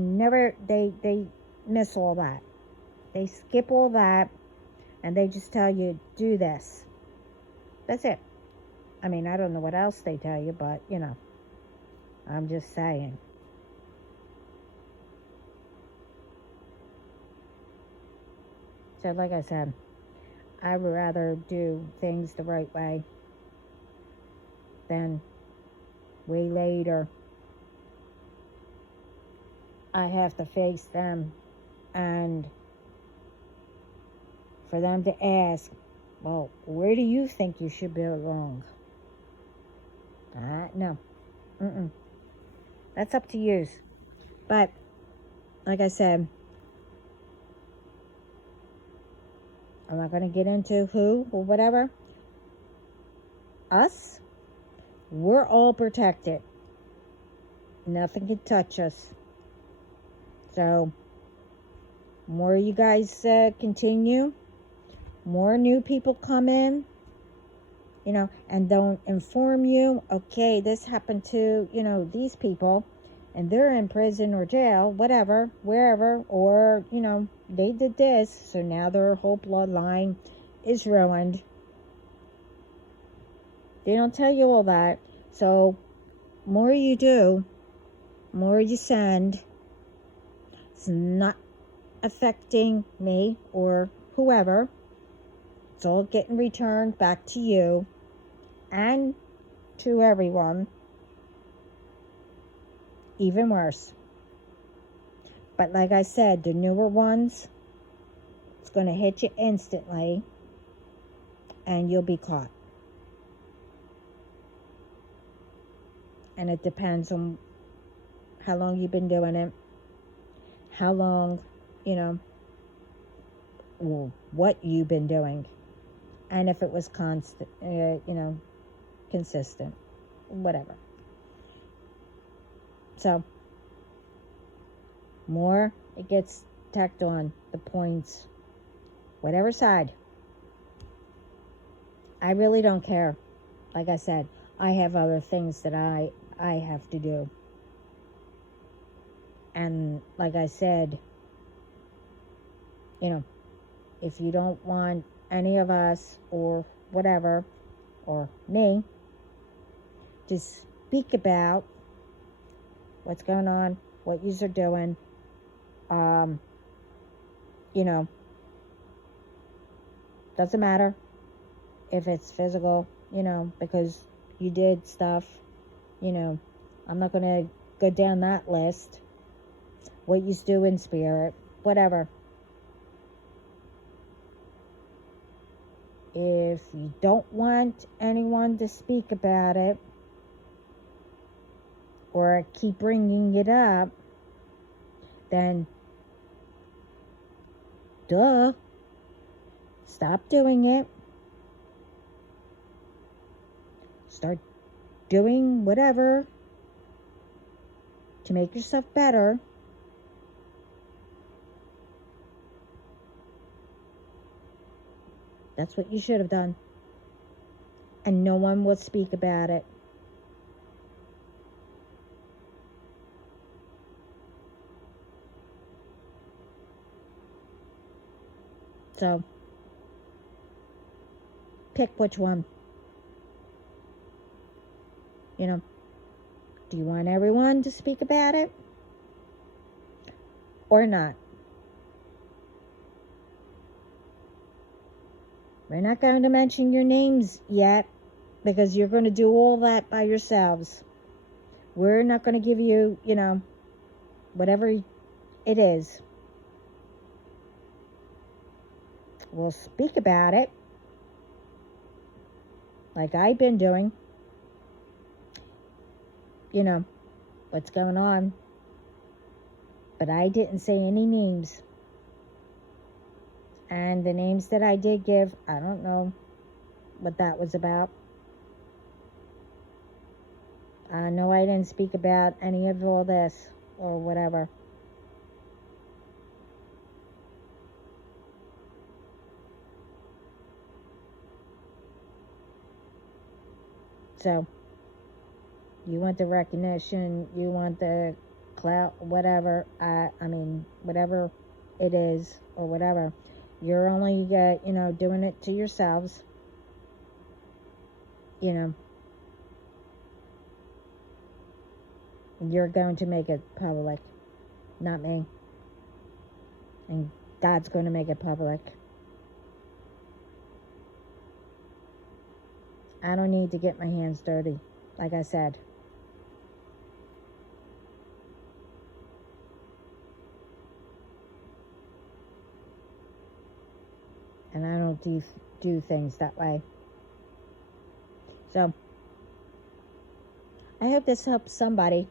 miss all that. They skip all that, and they just tell you, do this. That's it. I mean, I don't know what else they tell you, but, I'm just saying. So, like I said, I would rather do things the right way than way later I have to face them and for them to ask, well, where do you think you should be wrong? No. That's up to you. But, like I said, I'm not going to get into who or whatever. Us, we're all protected. Nothing can touch us. So, more you guys continue, more new people come in, and don't inform you, okay, this happened to, these people. and they're in prison or jail, whatever, wherever, or, they did this, so now their whole bloodline is ruined. They don't tell you all that. So, more you do, more you send, it's not affecting me or whoever. It's all getting returned back to you and to everyone. Even worse. But like I said, the newer ones, it's going to hit you instantly and you'll be caught. And it depends on how long you've been doing it, how long, or what you've been doing, and if it was constant, consistent, whatever. So, more it gets tacked on, the points, whatever side. I really don't care. Like I said, I have other things that I have to do. And like I said, if you don't want any of us or whatever, or me, to speak about what's going on, what yous are doing, doesn't matter if it's physical, because you did stuff, I'm not going to go down that list. What you do in spirit, whatever. If you don't want anyone to speak about it or keep bringing it up, then stop doing it. Start doing whatever to make yourself better. That's what you should have done. And no one will speak about it. So, pick which one. Do you want everyone to speak about it? Or not? We're not going to mention your names yet, because you're going to do all that by yourselves. We're not going to give you, whatever it is. We'll speak about it, like I've been doing. What's going on. But I didn't say any names. And the names that I did give, I don't know what that was about. I know I didn't speak about any of all this or whatever. So, you want the recognition, you want the clout, whatever, whatever it is or whatever. You're only, doing it to yourselves. You're going to make it public, not me. And God's going to make it public. I don't need to get my hands dirty, like I said. And I don't do things that way. So, I hope this helps somebody.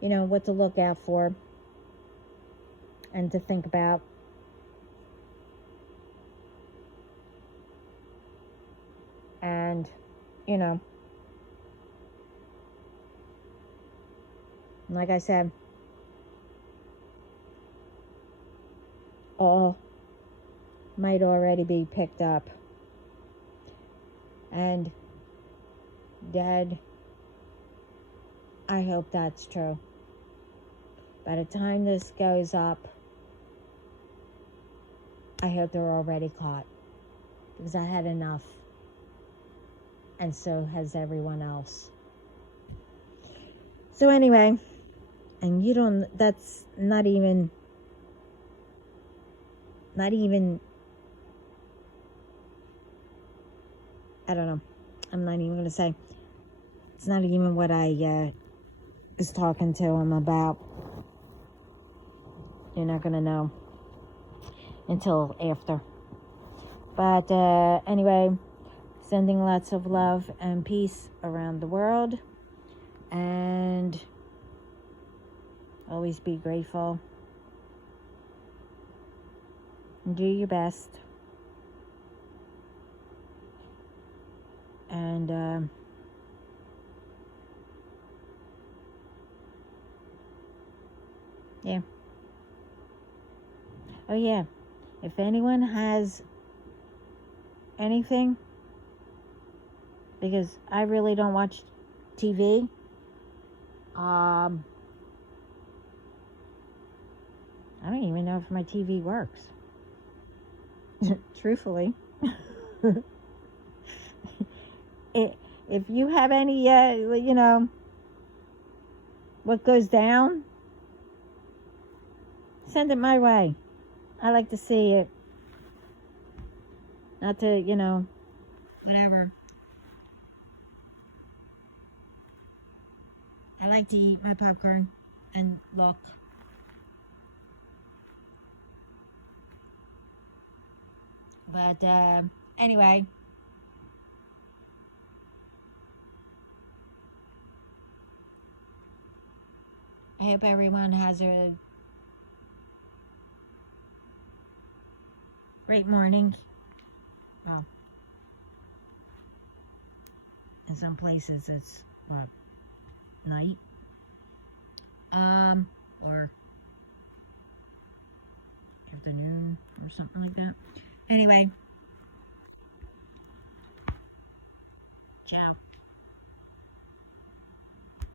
What to look out for and to think about. And, like I said, all might already be picked up and dead I hope that's true. By the time this goes up, I hope they're already caught. Because I had enough. And so has everyone else. So anyway, and you don't, that's not even, I don't know. I'm not even going to say. It's not even what I was talking to him about. You're not going to know until after. But anyway, sending lots of love and peace around the world. And always be grateful. And do your best. And yeah. Oh yeah. If anyone has anything, because I really don't watch TV. I don't even know if my TV works. Truthfully. If you have any, what goes down, send it my way. I like to see it. Not to, whatever. I like to eat my popcorn and look. But anyway, I hope everyone has a great morning. Well, in some places it's what, night, or afternoon or something like that. Anyway, ciao.